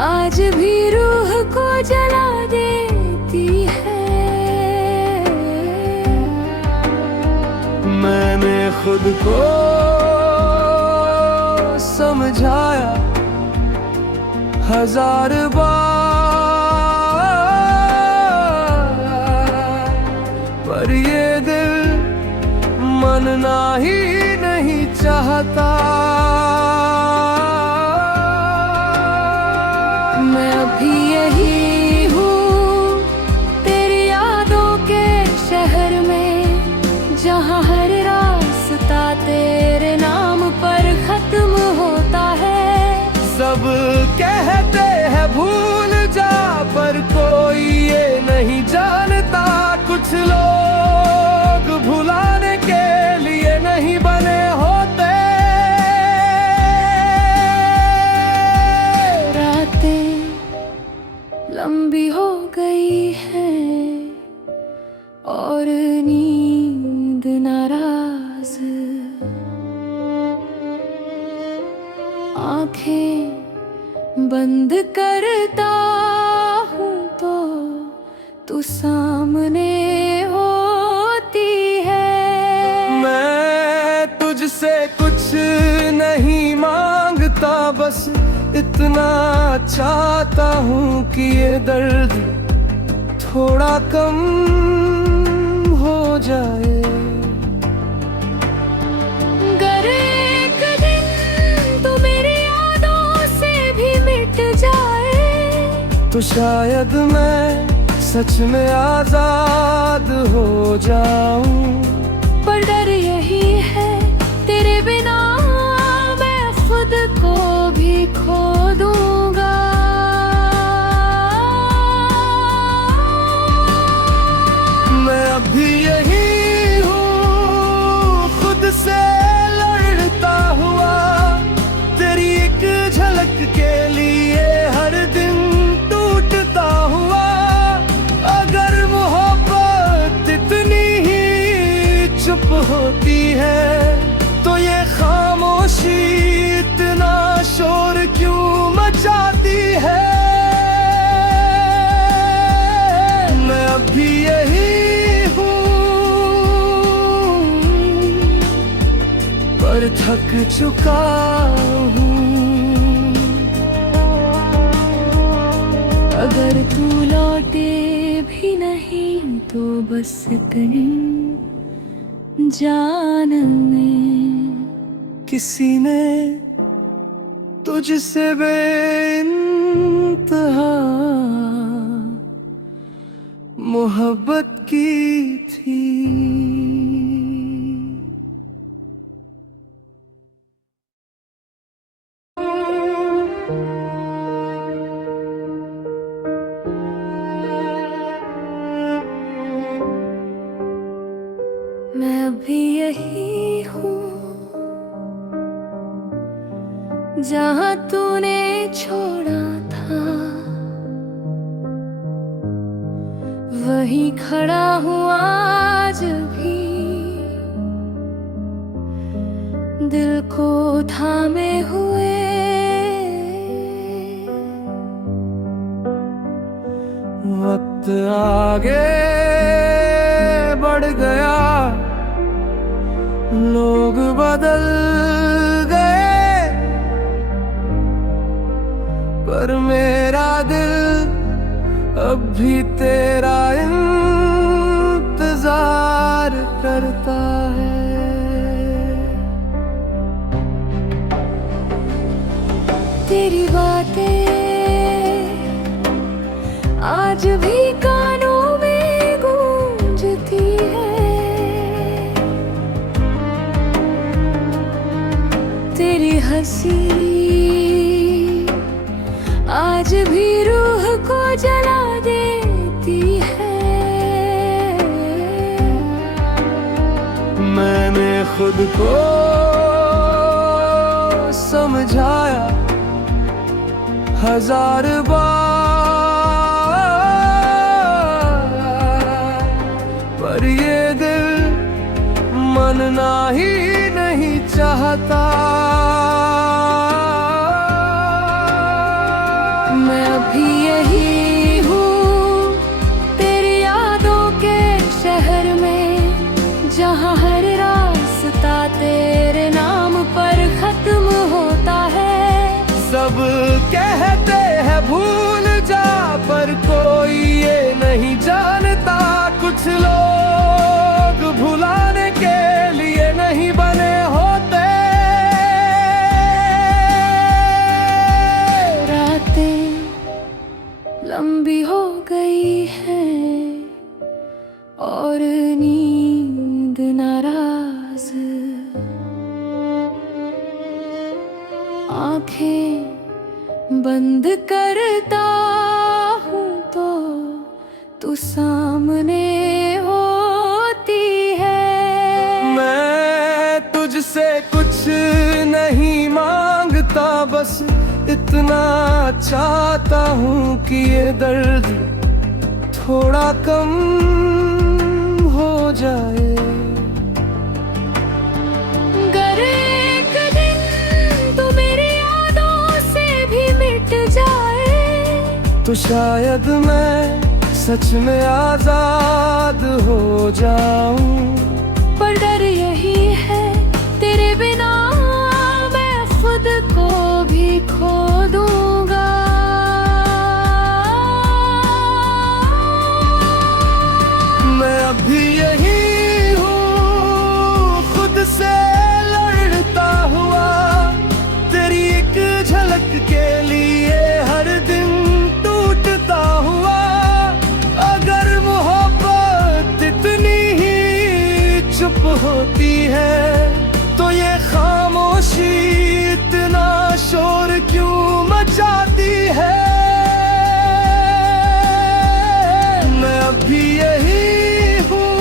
आज भी रूह को जला देती है। मैंने खुद को समझाया 1000 बार, पर ये दिल मानना ही नहीं चाहता। मैं अभी यही हूँ तेरी यादों के शहर में, जहाँ हर रास्ता तेरे नहीं जानता। कुछ लोग भुलाने के लिए नहीं बने होते। रातें लंबी हो गई है और नींद नाराज। आंखें बंद करता हूँ तो तू सामने होती है। मैं तुझसे कुछ नहीं मांगता, बस इतना चाहता हूँ कि ये दर्द थोड़ा कम हो जाए। अगर एक दिन तू मेरी यादों से भी मिट जाए तो शायद मैं सच में आजाद हो जाऊं। पर डर यही है तेरे बिना मैं खुद को भी खो दूंगा। मैं अभी यही हूँ, खुद से लड़ता हुआ, तेरी एक झलक के लिए हर दिन टूटता हुआ। अगर मोहब्बत इतनी ही चुप होती है तो ये खामोशी इतना शोर क्यों मचाती है। मैं अभी यही हूँ पर थक चुका हूँ। अगर तू लौटे भी नहीं तो बस इतनी जान में किसी ने तुझसे बेइंतहा मोहब्बत की थी। मैं अभी यही हूँ जहाँ तूने छोड़ा था, वहीं खड़ा हूँ आज भी, दिल को थामे हुए। वक्त आगे बढ़ गया, लोग बदल गए, पर मेरा दिल अब भी तेरा इंतजार करता है। तेरी बातें आज भी कानों में गूंजती है, तेरी हंसी आज भी रूह को जला देती है। मैंने खुद को समझाया 1000 बार, पर ये दिल मानना ही नहीं चाहता। मैं अभी यही हूँ तेरी यादों के शहर में, जहाँ हर रास्ता तेरे नाम पर खत्म होता है। सब कहते हैं भूल जा, पर कोई ये नहीं जानता। कुछ लोग भुलाने के लिए नहीं बने होते। रातें लंबी हो गई है और नींद नाराज। आंखें बंद करता हूँ तो तू सामने होती है। मैं तुझसे कुछ नहीं मांगता, बस इतना चाहता हूँ कि ये दर्द थोड़ा कम हो जाए। अगर एक दिन तू मेरी यादों से भी मिट जाए, तो शायद मैं सच में आजाद हो जाऊं। पर डर यही है तेरे बिना मैं खुद को भी खो दूंगा। मैं अभी यही हूँ, खुद से लड़ता हुआ, तेरी एक झलक के लिए हर दिन टूटता हुआ। अगर मोहब्बत इतनी ही चुप होती है, तो ये खामोशी इतना शोर क्यों मचाती है। मैं अभी यही हूँ,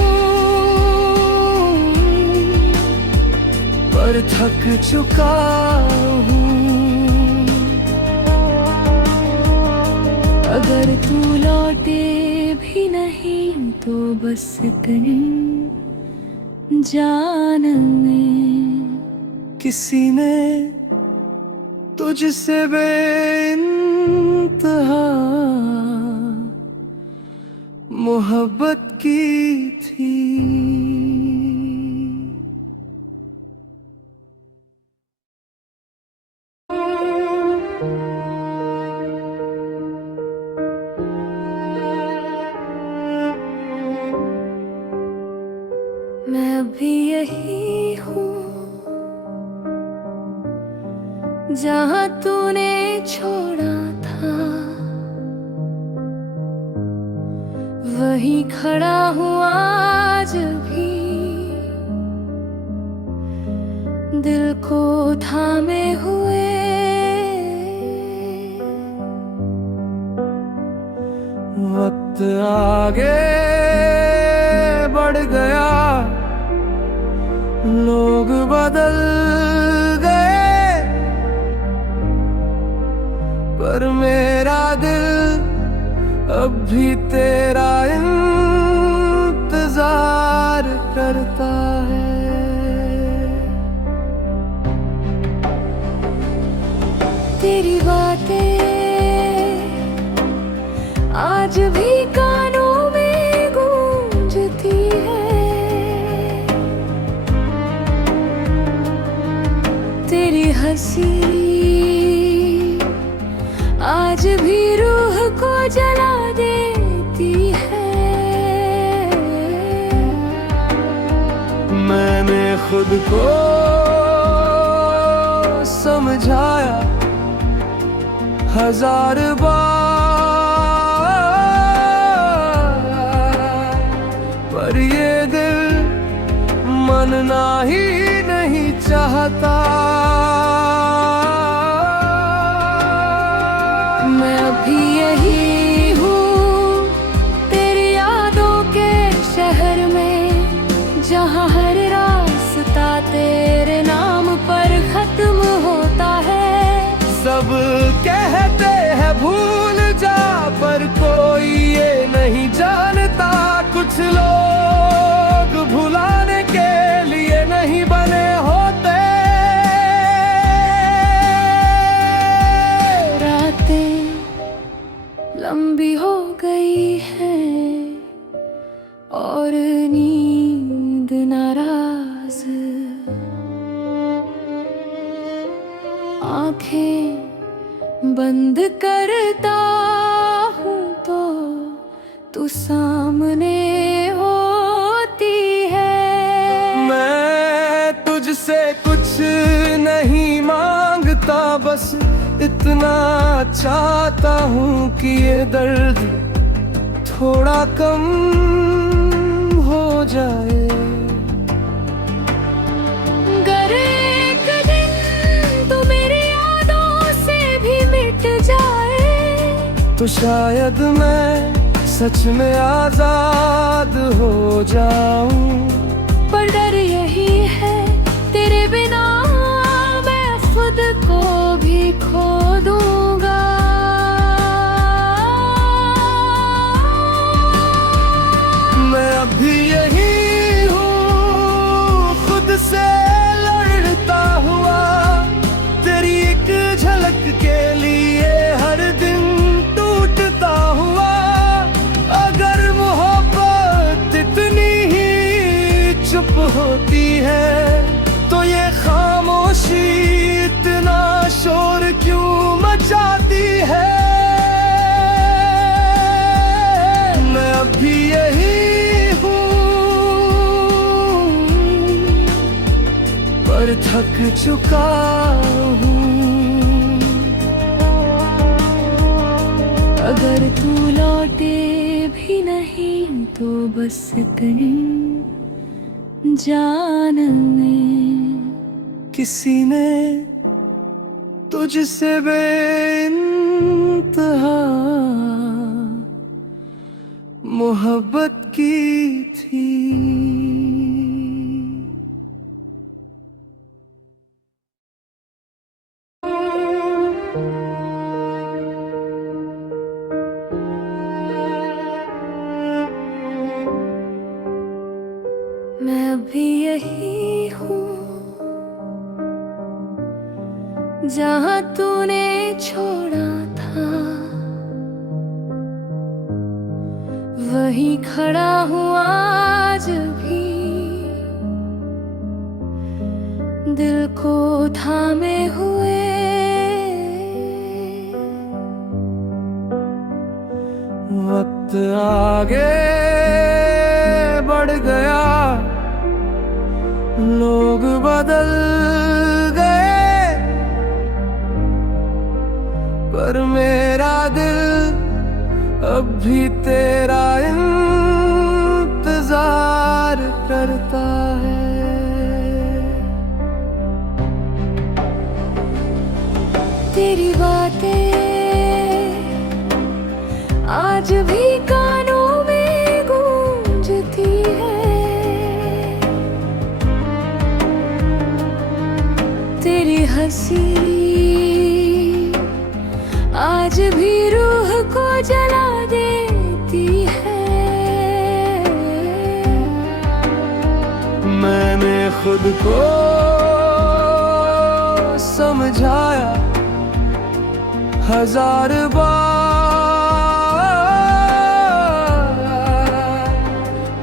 पर थक चुका हूँ। अगर तू लौटे भी नहीं तो बस इतनी जान में किसी ने तुझसे बेइंतहा मोहब्बत की थी। मैं अभी यही हूँ, जहाँ तूने छोड़ा था वहीं खड़ा हूँ आज भी। दिल को थामे हुए वक्त आगे बढ़ गया, लोग बदल गए, पर मेरा दिल अब भी तेरा इंतजार करता है। तेरी बातें आज भी कानों में गूंजती है, तेरी हंसी आज भी रूह को जला देती है। मैंने खुद को समझाया 1000 बार, पर ये दिल मानना ही नहीं चाहता। मैं अभी यही हूँ तेरी यादों के शहर में, जहाँ हर रास्ता तेरे नाम पर खत्म होता है। सब कहते हैं भूल जा, पर कोई ये नहीं जानता, कुछ लोग भुलाने के लिए नहीं बने होते। रातें लंबी हो गई हैं और नींद नाराज, आंखें बंद करता हूँ तो तू सामने होती है। मैं तुझसे कुछ नहीं मांगता, बस इतना चाहता हूँ कि ये दर्द थोड़ा कम हो जाए। अगर एक दिन तू मेरी यादों से भी मिट जाए, तो शायद मैं सच में आजाद हो जाऊं। पर डर यही है तेरे बिना मैं खुद को भी खो दूंगा। मैं अभी यही हूँ खुद से लड़ता हुआ, तेरी एक झलक के लिए हर दिन टूटता हुआ। अगर मोहब्बत इतनी ही चुप होती है तो ये खामोशी इतना शोर क्यों मचाती है। मैं अभी यही पर थक चुका हूँ। अगर तू लौटे भी नहीं तो बस इतनी जान में किसी ने तुझसे बेइंतहा मोहब्बत की थी। मैं अभी यही हूँ जहाँ तूने छोड़ा था, वहीं खड़ा हूँ आज भी। दिल को थामे हुए वक्त आगे बढ़ गया, लोग बदल गए, पर मेरा दिल अब भी तेरा इंतजार करता है। तेरी बातें आज भी कानों में गूंजती है, तेरी हंसी आज भी रूह को जला देती है। मैंने खुद को समझाया 1000 बार,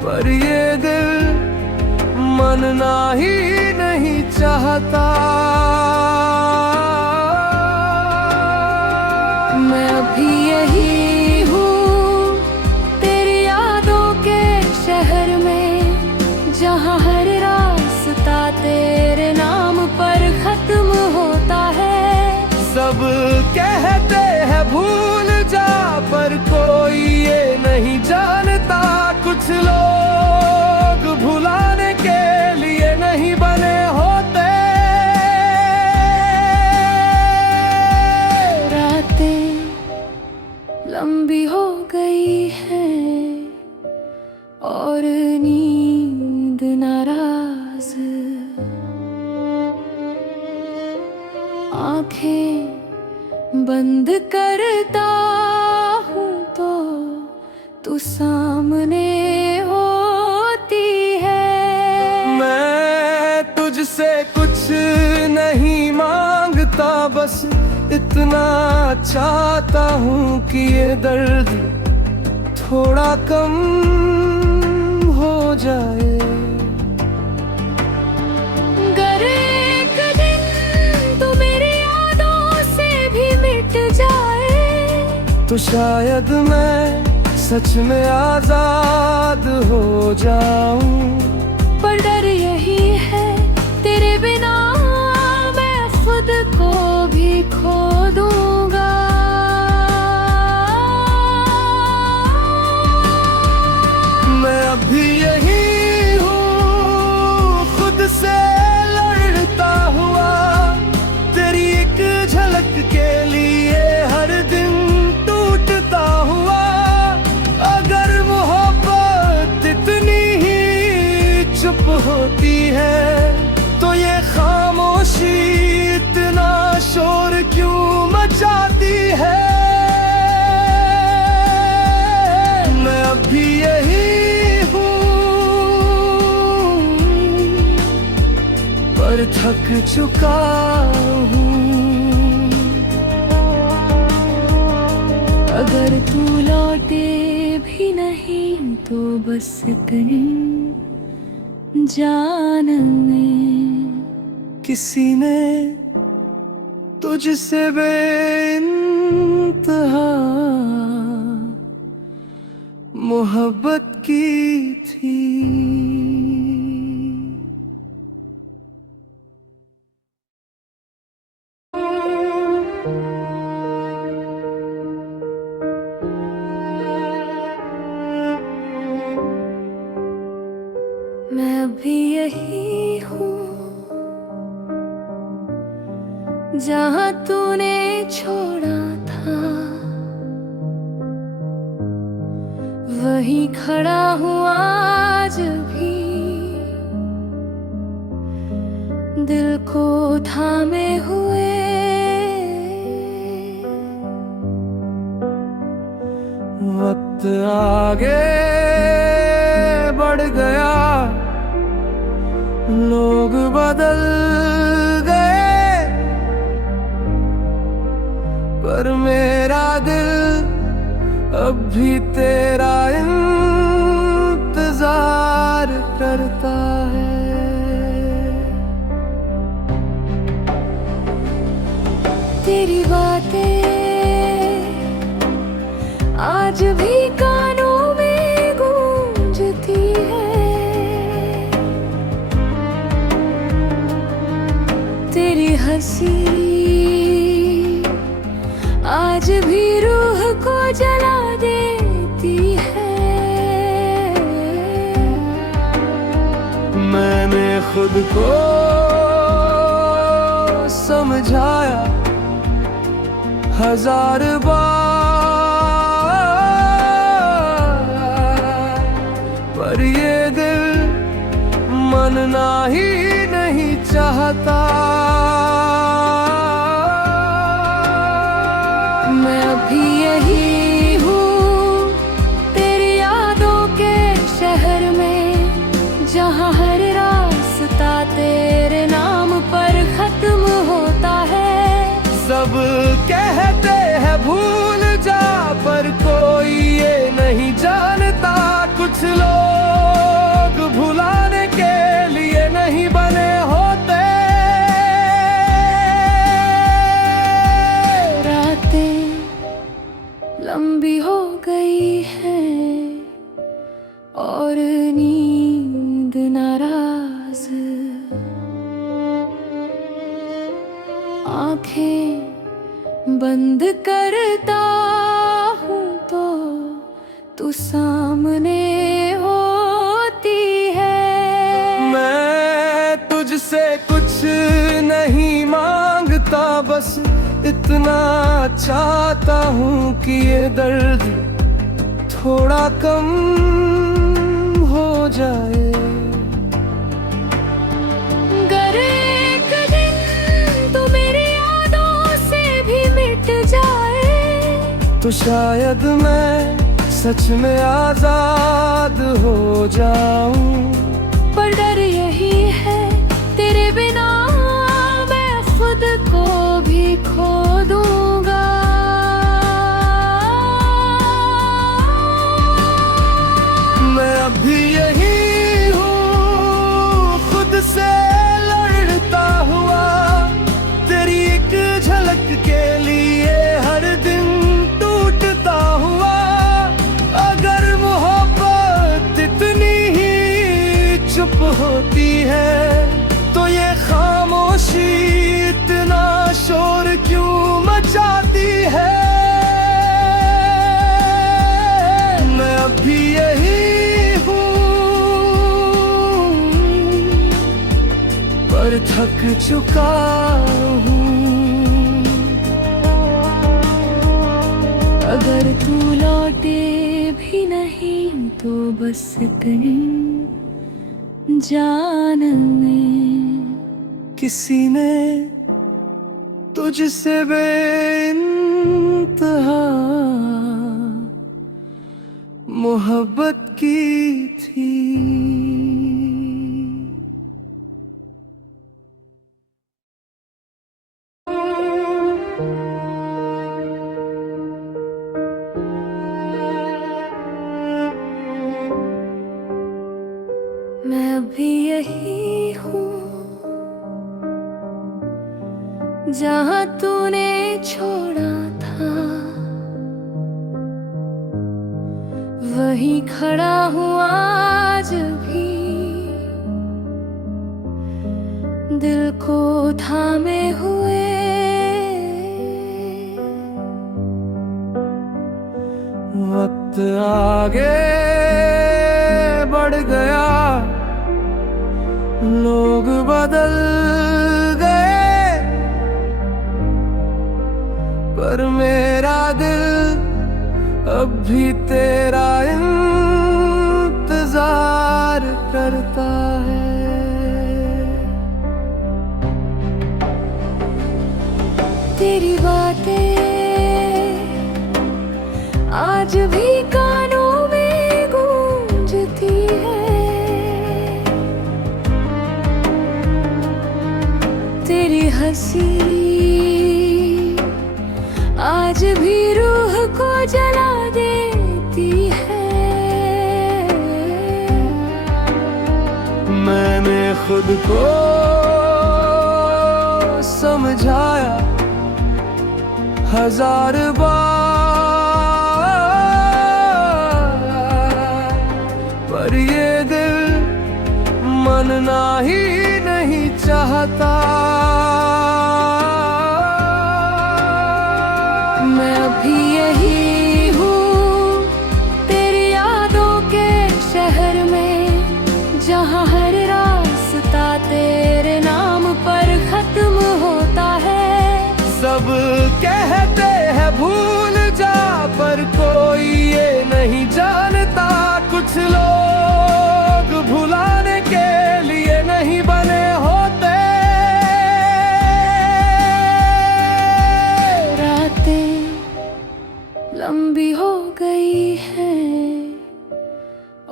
पर ये दिल मानना ही नहीं चाहता। मैं अभी यही हूँ तेरी यादों के शहर में, जहाँ हर रास्ता तेरे नाम पर खत्म होता है। सब कहते हैं भूल जा, पर कोई ये नहीं जानता कुछ लोग भुलाने के लिए नहीं बने होते। रातें लंबी हो गई हैं और नींद नाराज, आंखें बंद करता हूँ तो तू सामने होती है। मैं तुझसे कुछ नहीं मांगता, बस इतना चाहता हूँ कि ये दर्द थोड़ा कम हो जाए। अगर एक दिन तू मेरी यादों से भी मिट जाए तो शायद मैं सच में आजाद हो जाऊं। पर डर यही है तेरे बिना मैं खुद को भी खो दूंगा। मैं अभी यही हूँ खुद से लड़ता हुआ, तेरी एक झलक के लिए हर दिन टूटता हुआ। अगर होती है, तो ये खामोशी इतना शोर क्यों मचाती है। मैं अभी यही हूँ, पर थक चुका हूँ। अगर तू लौटे भी नहीं तो बस कहीं जान में किसी ने तुझसे बेइंतहा मोहब्बत की थी। मैं अभी यही हूँ जहाँ तूने छोड़ा था, वहीं खड़ा हूँ आज भी, दिल को थामे हुए। वक्त आगे बढ़ गया, लोग बदल गए, पर मेरा दिल अब भी तेरा इंतजार करता है। तेरी बातें आज भी कानों में गूंजती है, तेरी हंसी आज भी रूह को जला देती है। मैंने खुद को समझाया 1000 बार, पर ये दिल मानना ही नहीं चाहता। मैं अभी यही हूँ तेरी यादों के शहर में, जहाँ हर रास्ता तेरे नाम पर खत्म होता है। सब कहते हैं भूल जा, पर कोई ये नहीं जानता, कुछ लोग भुलाने के लिए नहीं बने होते। रातें लंबी हो गई हैं और नींद नाराज, आंखें बंद करता हूँ तो तू सामने होती है। मैं तुझसे कुछ नहीं मांगता, बस इतना चाहता हूँ कि ये दर्द थोड़ा कम हो जाए। अगर एक दिन तू मेरी यादों से भी मिट जाए, तो शायद मैं सच में आजाद हो जाऊं। पर डर यही है तेरे बिना मैं खुद को भी खो दूंगा। मैं अभी यही हूँ, खुद से लड़ता हुआ, तेरी एक झलक के लिए हर दिन टूटता हुआ। अगर मोहब्बत इतनी ही चुप होती है, तो ये खामोशी इतना शोर क्यों मचाती है। मैं अभी यही हूँ, पर थक चुका हूँ। अगर तू लौटे भी नहीं तो बस कहीं जान में। किसी ने तुझसे बेइंतहा मोहब्बत की थी। मैं अभी यही हूँ जहाँ तूने छोड़ा था, वहीं खड़ा हूँ आज भी, दिल को थामे हुए। वक्त आगे बढ़ गया, लोग बदल गए, पर मेरा दिल अब भी तेरा इंतजार करता है। तेरी बातें आज भी कानों में गूंजती है, तेरी हंसी आज भी रूह को जला देती है। मैंने खुद को समझाया 1000 बार, पर ये दिल मानना ही नहीं चाहता। मैं अभी यही हूँ तेरी यादों के शहर में, जहाँ हर रास्ता तेरे नाम पर खत्म होता है। सब कहते हैं भूल जा, पर कोई ये नहीं जानता, कुछ लोग भुलाने के लिए नहीं बने होते। रातें लंबी हो गई हैं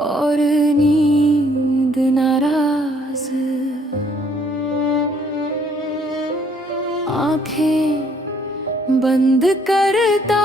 और नींद नाराज, आंखें बंद करता